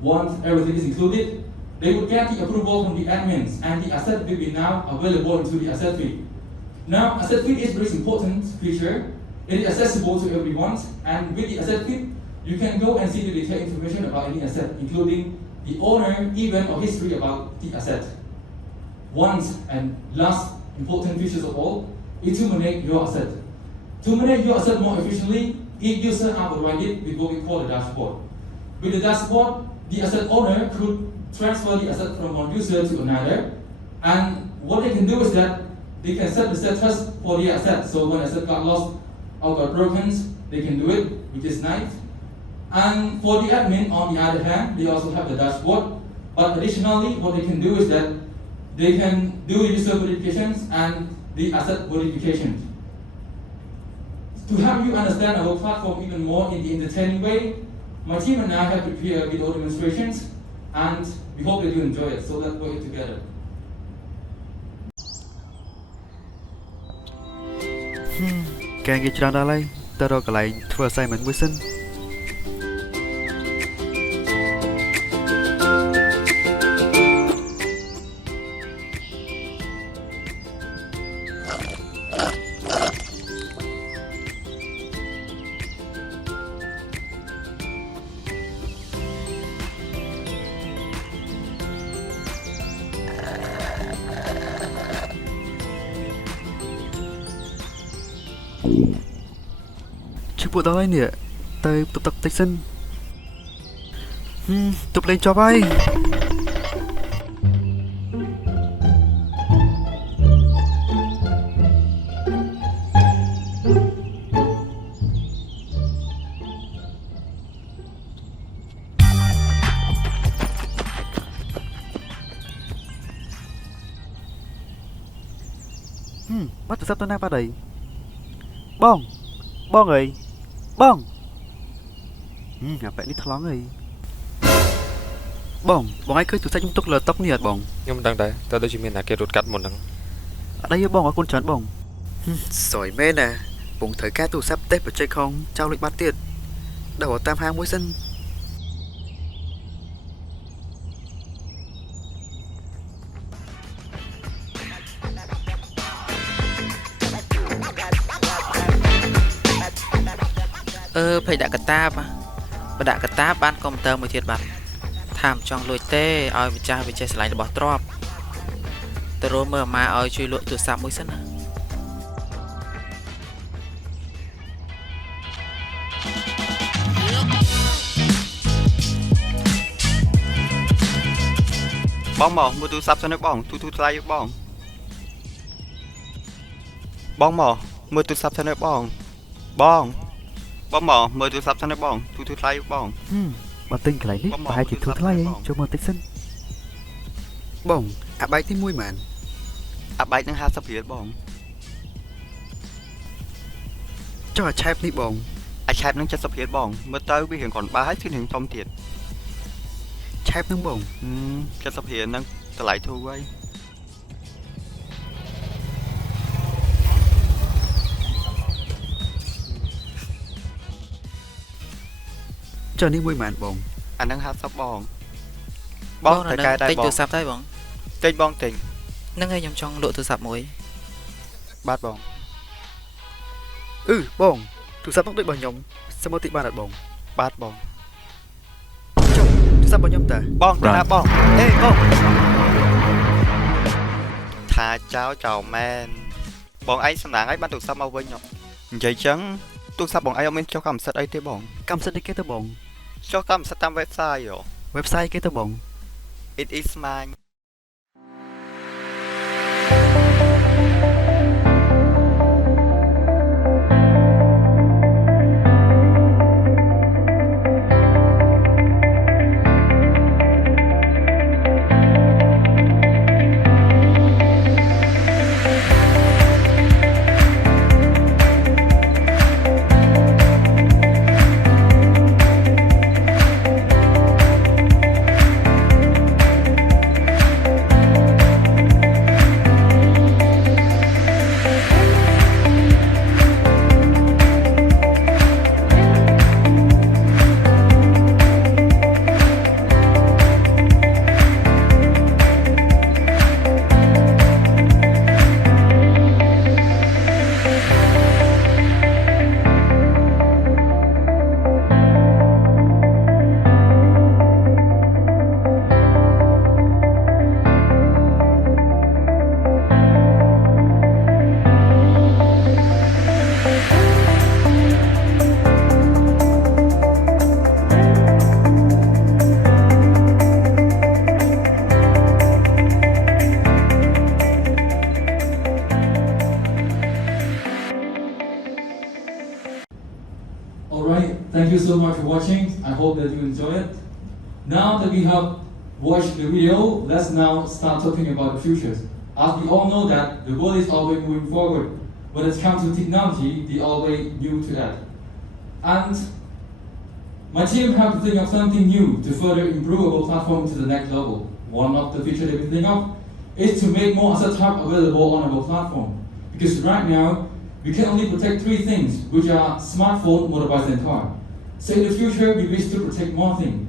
Once everything is included, they would get the approval from the admins, and the asset will be now available into the asset feed. Now, asset feed is a very important feature. It is accessible to everyone, and with the asset feed, you can go and see the detailed information about any asset, including the owner, event, or history about the asset. One and last important features of all is to manage your asset. To manage your asset more efficiently, each user have provided with what we call a dashboard. With the dashboard, the asset owner could transfer the asset from one user to another, and what they can do is that they can set the status for the asset. So when asset got lost or got broken, they can do it, which is nice. And for the admin, on the other hand, they also have the dashboard. But additionally, what they can do is that they can do user verifications and the asset verification. To help you understand our platform even more in the entertaining way, my team and I have prepared video demonstrations, and we hope that you enjoy it. So let's work it together. កែងារច្រើនដល់ហើយទៅរកកន្លែងធ្វើ assignment មួយសិន ឈឺពូដល់ហើយនេះទៅតុបតុកតិចសិនតុបលេងចប់ហើយបាត់ទៅសាប់ទៅណាបាត់ហើយបងអើយបងអាប៉ែនេះថ្លង់អីបងឲ្យឃើញទូរស័ព្ទខ្ញុំទុកលើតុនេះអត់បងខ្ញុំដឹងដែរតែដូចជាមានអ្នកគេរត់កាត់មុនហ្នឹងអត់អីទេបងអរគុណច្រើនបងស្រ័យមែនណាបងត្រូវការទូរស័ព្ទទេសបច្ចេកខំចោលលុយបាត់ទៀតដល់តាមហាងមួយសិនភ័យដាក់កតាបបើដាក់កតាបបានកុំព្យូទ័រមួយទៀតបាទថាមិនចង់លួចទេឲ្យម្ចាស់វាចេះឆ្លៃរបស់ទ្រព្យទៅរមើលអាម៉ាឲ្យជួយលក់ទូរស័ព្ទមួយសិនណាបងមកមើលទូរស័ព្ទសិនណាបងទូថ្លៃបងមកមើលទូរស័ព្ទសិនណាបងមកមើលទូរស័ព្ទសិនណាបងទូថ្លៃបងបើទិញកន្លែងនេះប្រហែលជាទូថ្លៃឯងចូលមើលតិចសិនបងអាបែកទី1ម៉ានអាបែកនឹង50រៀលបងចុះអាឆែបនេះបងអាឆែបនឹង70រៀលបងមើលទៅវារៀងគ្រាន់បើហើយគឺរៀងធំទៀតឆែបនឹងបង70រៀលនឹងតម្លៃធូរហើយចុះនេះ1ម៉ានបងអានឹង50បងទៅកែដែរបងទិញទូរស័ព្ទដែរបងទិញបងទិញហ្នឹងហើយខ្ញុំចង់លក់ទូរស័ព្ទមួយបាទបងបងទូរស័ព្ទនោះដូចរបស់ខ្ញុំសមាតិបានអត់បងបាទបងចុះទូរស័ព្ទរបស់ខ្ញុំតើបងទៅណាបងបងថាចៅមែនបងឯងសំណាងឲ្យបានទូរស័ព្ទមកវិញនិយាយចឹងទូរស័ព្ទបងឯងអត់មានចុះកម្មសិទ្ធិអីទេបងកម្មសិទ្ធិគេទៅបងចុះកម្មសិទ្ធិតាម website គេទៅបង It is mine watching. I hope that you enjoy it. Now that we have watched the video, let's now start talking about the future. As we all know that the world is always moving forward. When it comes to technology, they always new to that. And my team have to think of something new to further improve our platform to the next level. One of the features that we think of is to make more asset type available on our platform. Because right now, we can only protect 3 things, which are smartphone, motorbikes, and car. So in the future, we wish to protect more things.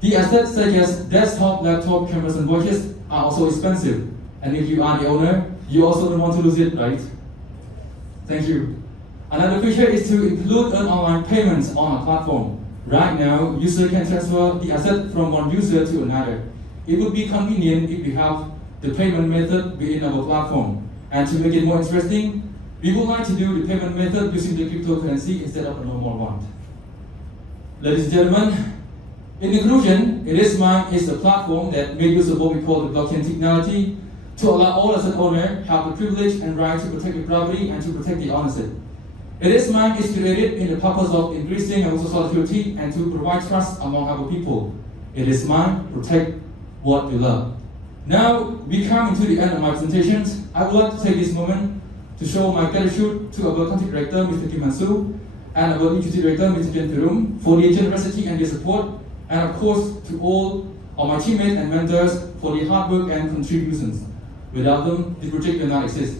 The assets such as desktop, laptop, cameras, and watches are also expensive. And if you are the owner, you also don't want to lose it, right? Thank you. Another feature is to include an online payments on a platform. Right now, user can transfer the asset from one user to another. It would be convenient if we have the payment method within our platform. And to make it more interesting, we would like to do the payment method using the cryptocurrency instead of a normal one. Ladies and gentlemen, in conclusion, IDISMIND is a platform that made use of what we call the blockchain technology to allow all asset owners have the privilege and right to protect the property and to protect the ownership. IDISMIND is created in the purpose of increasing our social security and to provide trust among our people. IDISMIND protect what we love. Now we come into the end of my presentations. I would like to take this moment to show my gratitude to our country director, Mr. Kim Han-soo, and our executive director, Mr. Jen Perum, for their generosity and their support, and of course to all of my teammates and mentors for their hard work and contributions. Without them, this project will not exist.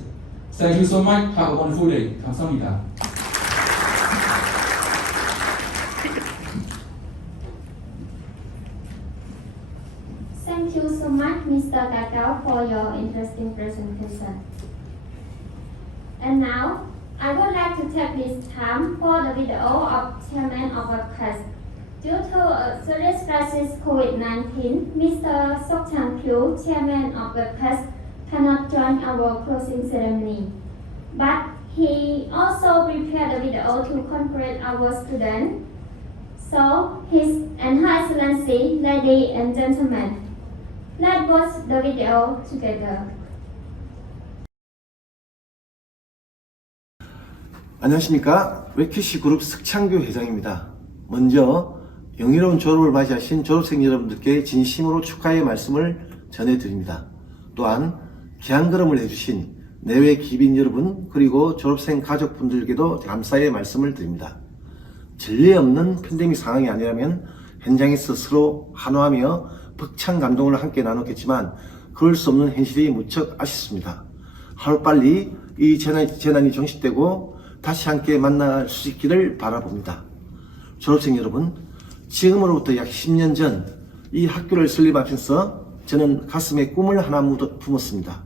Thank you so much. Have a wonderful day. 감사합니다. Thank you so much, Mr. Kakao, for your interesting presentation. And now, I would like to take this time for the video of Chairman of webcast. Due to a serious crisis COVID-19, Mr. Sok Chang-kyu, Chairman of webcast, cannot join our closing ceremony. But he also prepared a video to congratulate our students. So, His Excellency, ladies and gentlemen, let's watch the video together. 안녕하십니까. 웨키시 그룹 석창규 회장입니다. 먼저 영예로운 졸업을 맞이하신 졸업생 여러분들께 진심으로 축하의 말씀을 전해드립니다. 또한 귀한 걸음을 해주신 내외 기빈 여러분 그리고 졸업생 가족분들께도 감사의 말씀을 드립니다. 전례 없는 팬데믹 상황이 아니라면 현장에서 서로 환호하며 벅찬 감동을 함께 나눴겠지만 그럴 수 없는 현실이 무척 아쉽습니다. 하루빨리 이 재난이 종식되고 다시 함께 만날 수 있기를 바라봅니다. 졸업생 여러분, 지금으로부터 약 10년 전 이 학교를 설립하면서 저는 가슴에 꿈을 하나 품었습니다.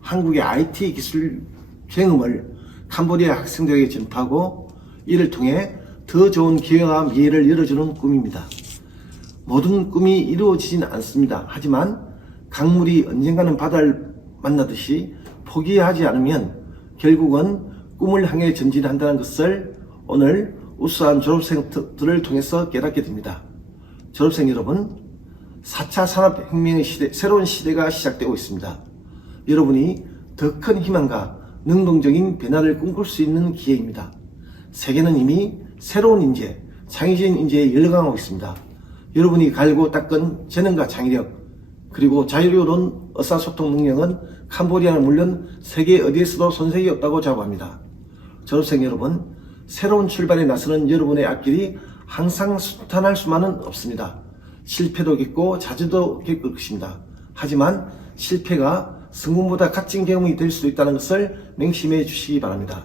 한국의 IT 기술 경험을 캄보디아 학생들에게 전파하고 이를 통해 더 좋은 기회와 미래를 열어주는 꿈입니다. 모든 꿈이 이루어지진 않습니다. 하지만 강물이 언젠가는 바다를 만나듯이 포기하지 않으면 결국은 꿈을 향해 전진한다는 것을 오늘 우수한 졸업생들을 통해서 깨닫게 됩니다. 졸업생 여러분, 4차 산업혁명의 시대, 새로운 시대가 시작되고 있습니다. 여러분이 더 큰 희망과 능동적인 변화를 꿈꿀 수 있는 기회입니다. 세계는 이미 새로운 인재, 창의적인 인재에 열광하고 있습니다. 여러분이 갈고 닦은 재능과 창의력, 그리고 자유로운 의사소통 능력은 캄보디아는 물론 세계 어디에서도 손색이 없다고 자부합니다. 졸업생 여러분, 새로운 출발에 나서는 여러분의 앞길이 항상 순탄할 수만은 없습니다. 실패도 겪고 좌절도 겪을 것입니다. 하지만 실패가 성공보다 값진 경험이 될 수도 있다는 것을 맹심해 주시기 바랍니다.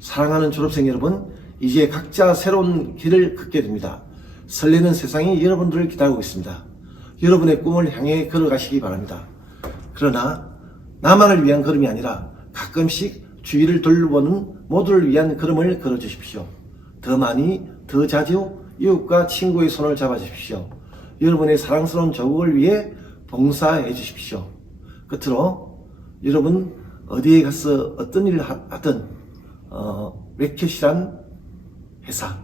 사랑하는 졸업생 여러분, 이제 각자 새로운 길을 걷게 됩니다. 설레는 세상이 여러분들을 기다리고 있습니다. 여러분의 꿈을 향해 걸어가시기 바랍니다. 그러나 나만을 위한 걸음이 아니라 가끔씩 주위를 돌보는 모두를 위한 걸음을 걸어주십시오. 더 많이, 더 자주 이웃과 친구의 손을 잡아주십시오. 여러분의 사랑스러운 조국을 위해 봉사해 주십시오. 끝으로 여러분 어디에 가서 어떤 일을 하든 웨켓이란 회사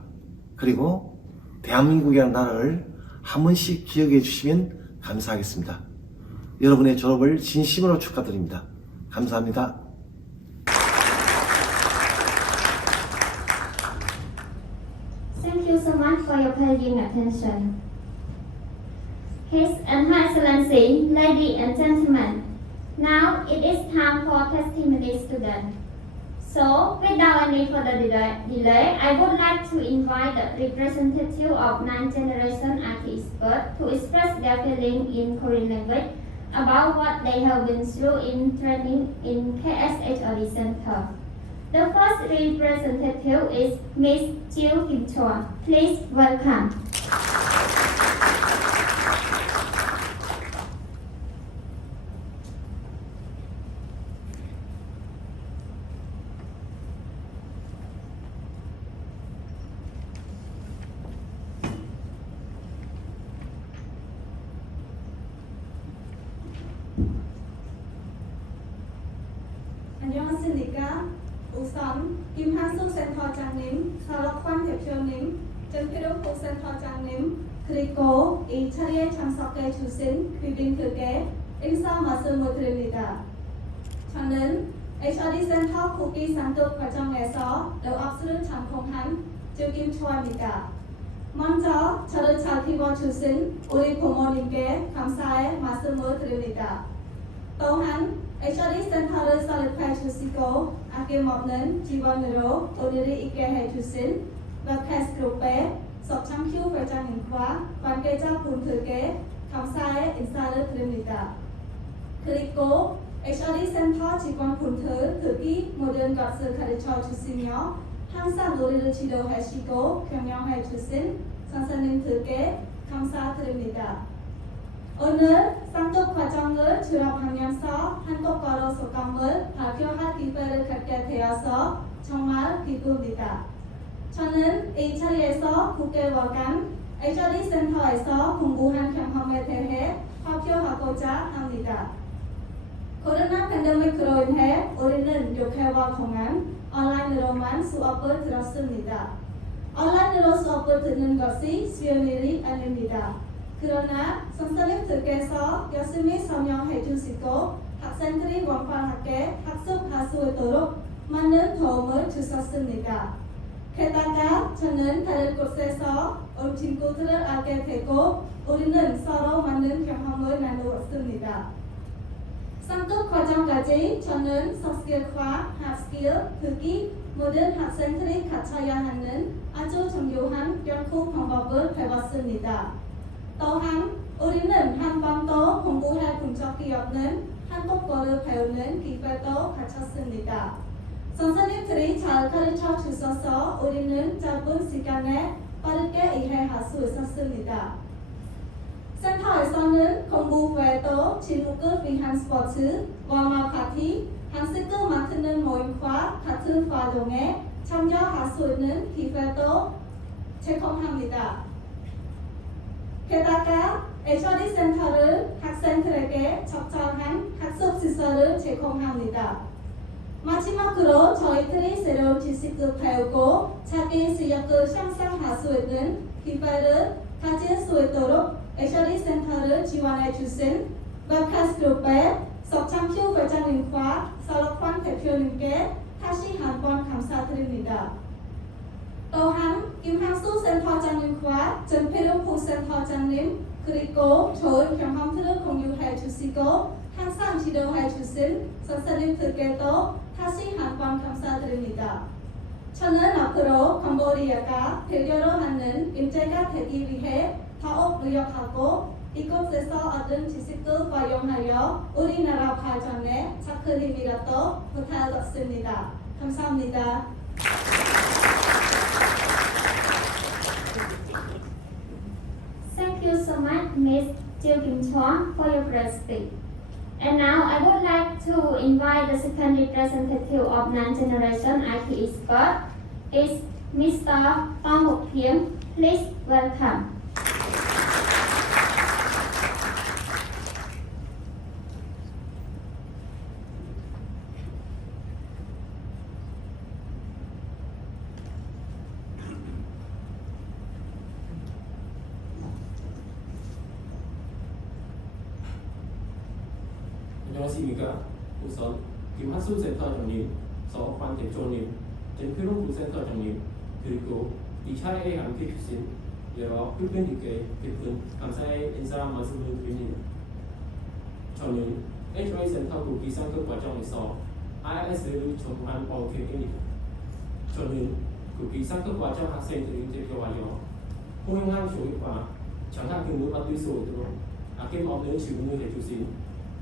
그리고 대한민국이라는 나라를 한 번씩 기억해 주시면 감사하겠습니다. 여러분의 졸업을 진심으로 축하드립니다. 감사합니다. Thank you so much for your paying attention. His Excellency, ladies and gentlemen, now it is time for testimony student. So, without any further delay, I would like to invite the representative of 9th generation IT experts to express their feeling in Korean language about what they have been through in training in KSHOD Center. The first representative is Ms. Jill Kim Chua. Please welcome. 안녕하십니까. 우선 김한숙 센터장님, 설옥환 대표님, 전필욱 센터장님, 그리고 이 자리에 참석해 주신 귀빈들께 인사 말씀을 드립니다. 저는 HRD 센터 국기 상독 과정에서 랩업스를 전공한 주김초아입니다. 먼저 저를 잘 키워주신 우리 부모님께 감사의 말씀을 드립니다. 또한 HRD 센터를 설립해 주시고 아낌없는 지원으로 돈을 있게 해주신 웹캐스트 그룹의 석창규 회장님과 관계자분들께 감사의 인사를 드립니다. 그리고 HRD 센터 직원분들 특히 모든 것을 가르쳐 주시며 항상 우리를 지도하시고 격려해 주신 선생님들께 감사드립니다. 오늘 쌍독 과정을 졸업하면서 한국어로 소감을 발표할 기회를 갖게 되어서 정말 기쁩니다. 저는 이 자리에서 9개월간 HRD 센터에서 공부한 경험에 대해 발표하고자 합니다. 코로나 팬데믹으로 인해 우리는 6개월 동안 온라인으로만 수업을 들었습니다. 온라인으로 수업을 듣는 것이 쉬운 일이 아닙니다. 그러나 선생님들께서 열심히 설명해 주시고 학생들이 원활하게 학습할 수 있도록 많은 도움을 주셨습니다. 게다가 저는 다른 곳에서 온 친구들을 알게 되고 우리는 서로 많은 경험을 나누었습니다. 쌍독 과정까지 저는 소프트스킬과 하드스킬, 특히 모든 학생들이 갖춰야 하는 아주 중요한 연구 방법을 배웠습니다. 또한 우리는 한 번도 공부해 본 적이 없는 한국어를 배우는 기회도 갖췄습니다. 선생님들이 잘 가르쳐 주셔서 우리는 짧은 시간에 빠르게 이해할 수 있었습니다. 센터에서는 공부 외에도 친구를 위한 스포츠, 월말 파티, 한식을 만드는 모임과 같은 활동에 참여할 수 있는 기회도 제공합니다. 게다가 HRD 센터를 학생들에게 적절한 학습 시설을 제공합니다. 마지막으로 저희들이 새로운 지식을 배우고 자기 실력을 향상할 수 있는 기회를 가질 수 있도록 HRD 센터를 지원해 주신 웹캐스트 그룹의 석창규 회장님과 설옥환 대표님께 다시 한번 감사드립니다. 또한 김한수 센터장님과 전필욱 센터장님 그리고 좋은 경험들을 공유해 주시고 항상 지도해 주신 선생님들께도 다시 한번 감사드립니다. 저는 앞으로 캄보디아가 필요로 하는 인재가 되기 위해 더욱 노력하고 이곳에서 얻은 지식을 활용하여 우리나라 발전에 큰 힘이라도 부탁드립니다. 감사합니다. Thank you so much, Ms. Jill Kim Chua, for your great speech. And now I would like to invite the second representative of 9th generation IT expert, is Mr. Tong Bok Thiem. Please welcome. 안녕하십니까. 우선 김한수 센터장님, 서환 대표님, 전필웅 센터장님, 그리고 이 자리에 함께 주신 여러 필변들께 깊은 감사의 인사 말씀을 드립니다. 저는 HOA 센터 국기 상급 과정에서 IS를 전무한 계획입니다. 저는 국기 상급 과정 학생들을 대표하여 훌륭한 교육과 장학 근무 받을 수 있도록 아낌없는 지원을 해주신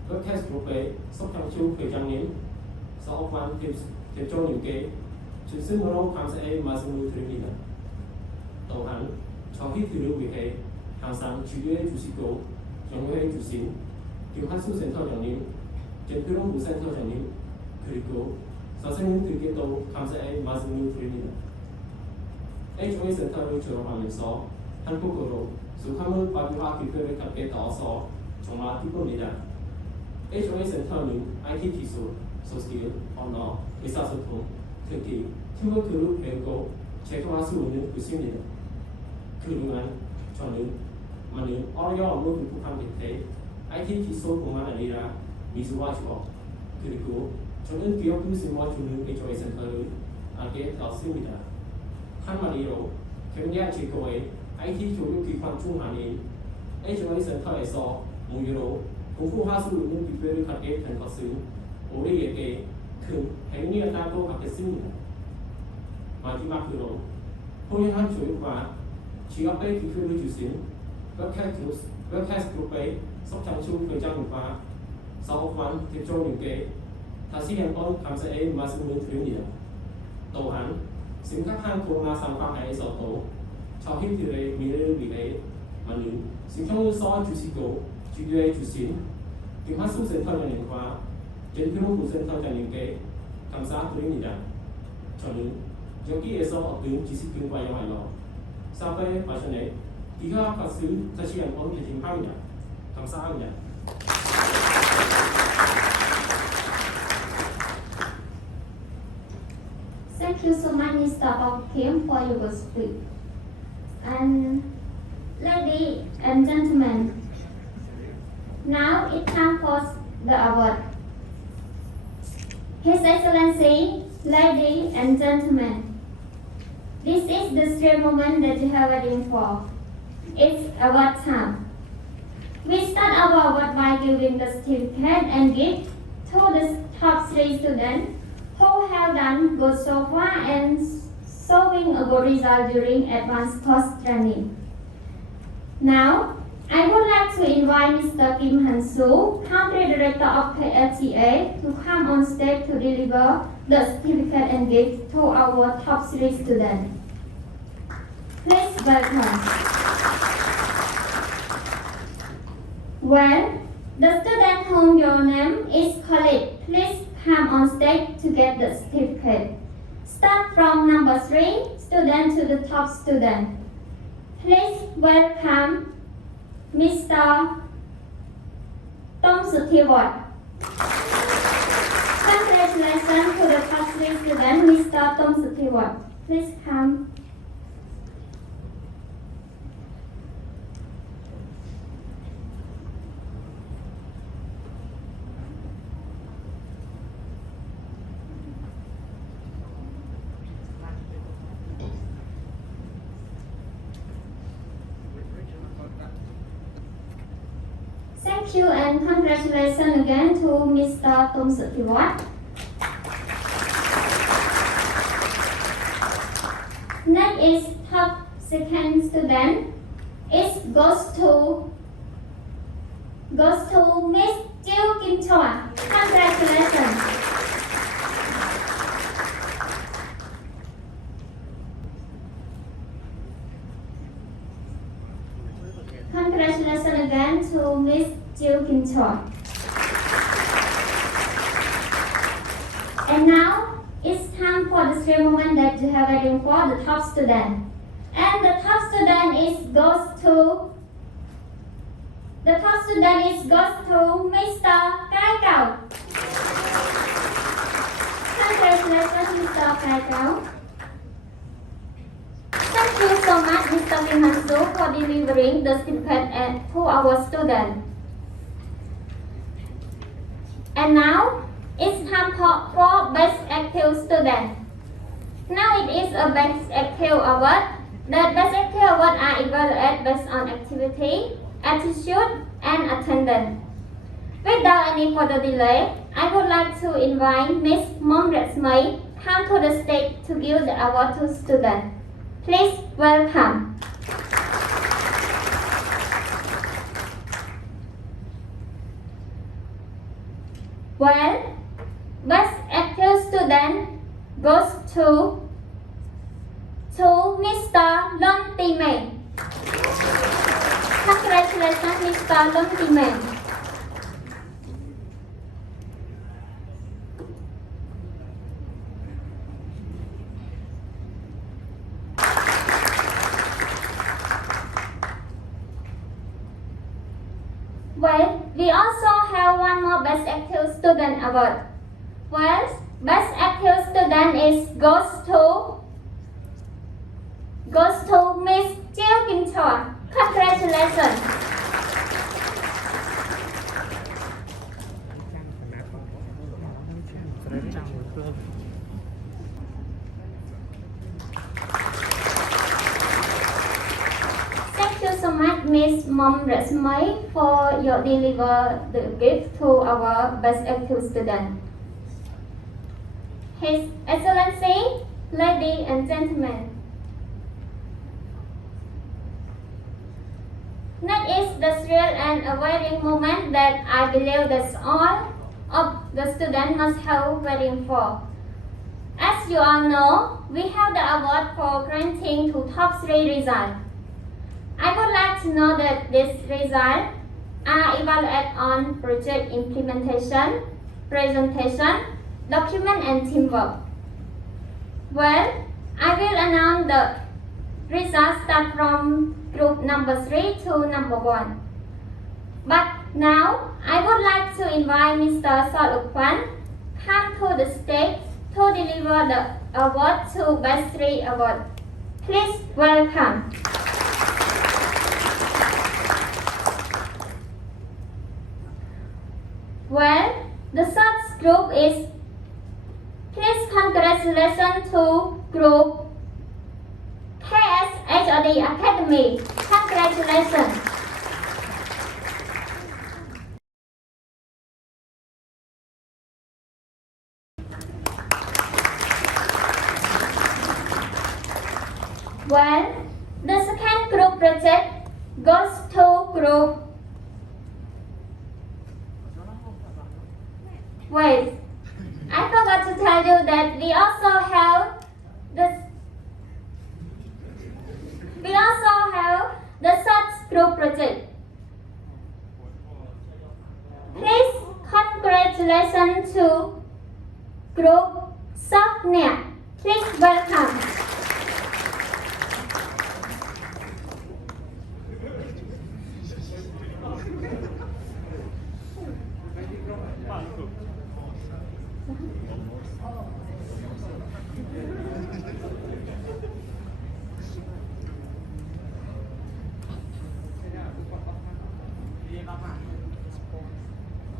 웹캐스트 그룹의 석창수 회장님, 사업관 대표님께 진심으로 감사의 말씀을 드립니다. 또한 저희들을 위해 항상 지도해 주시고 격려해 주신 김한수 센터장님, 전필홍 부센터장님, 그리고 선생님들께도 감사의 말씀을 드립니다. HOA 센터를 졸업하면서 한국어로 수학을 발휘와 기표를 갖게 되어서 정말 기쁩니다. HOA 센터는 IT 기술, 소스킬, 언어, 의사소통, 특히 팀워크를 배우고 제공할 수 있는 곳입니다. 그동안 저는 많은 어려움을 극복한 끝에 IT 기술뿐만 아니라 미술과 직업, 그리고 저는 기업을 심어주는 HOA 센터를 알게 되었습니다. 한마디로 경량 제도의 IT 교육기관 중 하나인 HOA 센터에서 무료로 공부할 수 있는 기회를 갖게 된 것은 우리에게 큰 행운이었다고 하겠습니다. 마지막으로 훌륭한 교육과 취업의 기회를 주신 웹캐스트 그룹의 석창수 회장님과 사업관 대표님께 다시 한번 감사의 말씀을 드립니다. 또한 심각한 코로나 상황하에서도 저희들의 미래를 위해 많은 신경을 써주시고 지도해 주신 김한수 센터장님과 전필홍 부센터장님께 감사드립니다. 저는 여기에서 얻은 지식을 활용하여 사회 발전에 기여할 것을 다시 한번 다짐합니다. 감사합니다. Thank you so much, Mr. Bong Kim, for your speech. And ladies and gentlemen, now it's time for the award. His Excellency, ladies and gentlemen, this is the strange moment that you have waiting for. It's award time. We start our award by giving the certificate and gift to the top 3 students who have done good so far and showing a good result during advanced course training. Now, I would like to invite Mr. Kim Han-soo, Country Director of KFTA, to come on stage to deliver the certificate and gift to our top 3 students. Please welcome. When the student whom your name is called, please come on stage to get the certificate. Start from number 3 student to the top student. Please welcome Mr. Tom Sutiwat. Congratulations to the top 3 student, Mr. Tom Sutiwat. Please come. Thank you and congratulations again to Mr. Tom Sutiwat. Next is top second student. It goes to Miss Jill Kim Chua. Congratulations. Congratulations again to Miss Jill Kim Chua. And now it's time for the strange moment that you have waiting for, the top student. And the top student goes to Mr. Kai Kao. Congratulations, Mr. Kai Kao. Thank you so much, Mr. Kim Han-soo, for delivering the certificate to our student. And now it's time for Best Active Student. Now it is a Best Active Award. The best active award are evaluated based on activity, attitude, and attendance. Without any further delay, I would like to invite Miss Mom Resmay come to the stage to give the award to students. Please welcome. Well, best active student goes to Mr. Lon Timen. Congratulations, Mr. Lon Timen. Well, we also have one more Best Active Student Award. Well, Best Active Student goes to Miss Jiao Kim Chua. Congratulations. Thank you so much, Miss Mom Resmay, for your deliver the gift to our Best Active Student. His Excellency, ladies and gentlemen, next is the thrill and awaiting moment that I believe that all of the students must have waiting for. As you all know, we have the award for granting to top 3 results. I would like to know that these results are evaluated on project implementation, presentation, document and teamwork. Well, I will announce the results start from group number 3 to number 1. But now, I would like to invite Mr. Sol Ukwan come to the stage to deliver the award to Best 3 Award. Please welcome. Well, the third group is, please congratulations to group KSHOD Academy. Congratulations. Well, the second group project goes to group. Wait, I forgot to tell you that we also have the third group project. Please congratulations to group Softnet. Please welcome.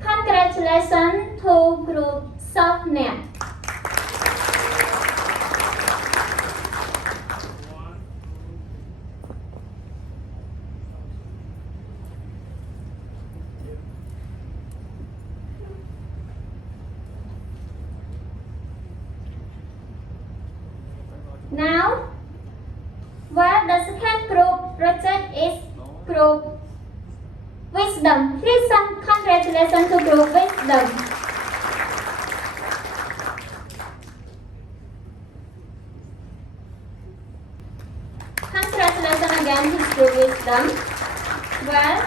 Congratulations to group Softnet. Now, well, the second group project is group Wisdom. Please congratulations to group Wisdom. Congratulations again to group Wisdom. Well,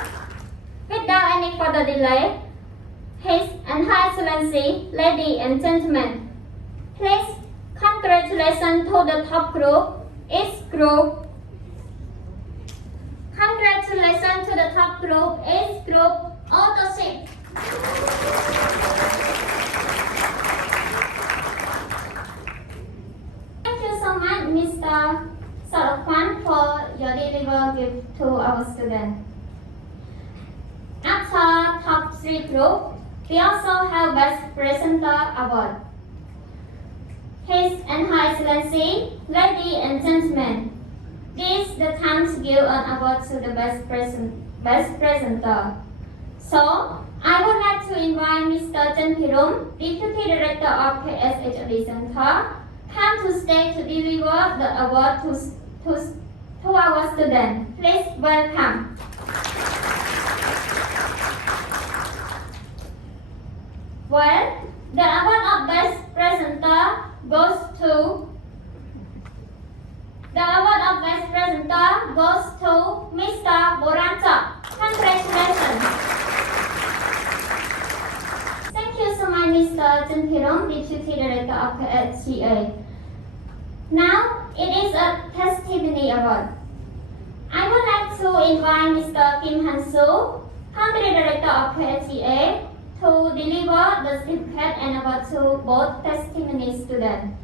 without any further delay, His and Her Excellency, ladies and gentlemen, please congratulations to the top group, is group. Congratulations to the top group, is group Autoship. Thank you so much, Mr. Sarokwan, for your delivery gift to our students. After top 3 group, we also have Best Presenter Award. His and Her Excellency, ladies and gentlemen, This is the time to give an award to the best presenter. So, I would like to invite Mr. Chen Pirum, Deputy Director of KSHOD Center, come to stage to deliver the award to our students. Please welcome. Well, the award of Best Presenter goes to Mr. Boranchak. Congratulations. Thank you so much, Mr. Chen Pirum, Deputy Director of KSHA. Now, it is a testimony award. I would like to invite Mr. Kim Han-soo, Country Director of KSHA, to deliver the certificate and award to both testimony students.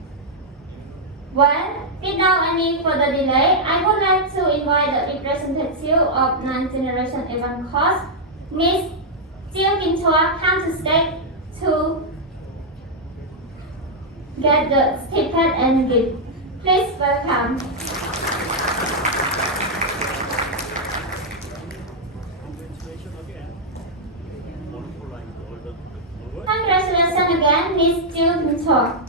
Well, without any further delay, I would like to invite the representative of Non-Generation Event Course, Ms. Jill Kim Chua, come to stage to get the certificate and gift. Please welcome. Congratulations again, Ms. Jill Kim Chua.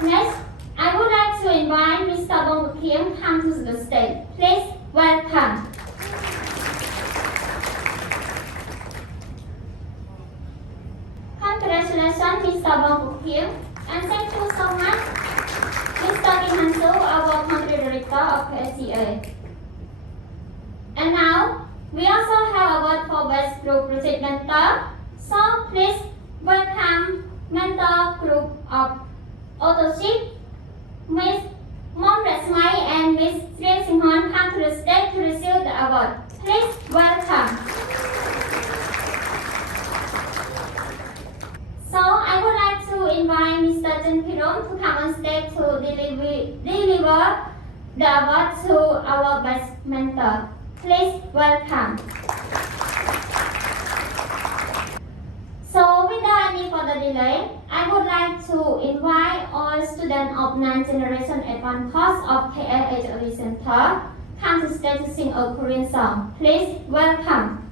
Next, I would like to invite Mr. Bong Kim come to the stage. Please welcome. Congratulations, Mr. Bong Kim, and thank you so much, Mr. Kim Han-soo, our Country Director of KSHA. And now, we also have a award for Best Group Project Mentor. So please welcome Mentor Group of Autoship, Ms. Mom Rasmai and Ms. Srian Singhon come to the stage to receive the award. Please welcome. So I would like to invite Mr. Chen Pirum to come on stage to deliver the award to our best mentor. Please welcome. So without any further delay, I would like to invite all students of 9th Generation Advanced Course of KSHOD Center come to stage to sing a Korean song. Please welcome.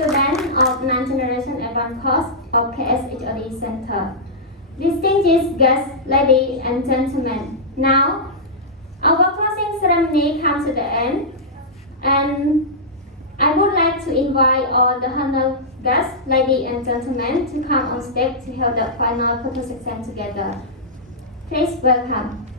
Students of 9th Generation Advanced Course of KSHOD Center. Distinguished guests, ladies and gentlemen, Now, our closing ceremony comes to the end, and I would like to invite all the honored guests, ladies and gentlemen, to come on stage to hold the final photo section together. Please welcome.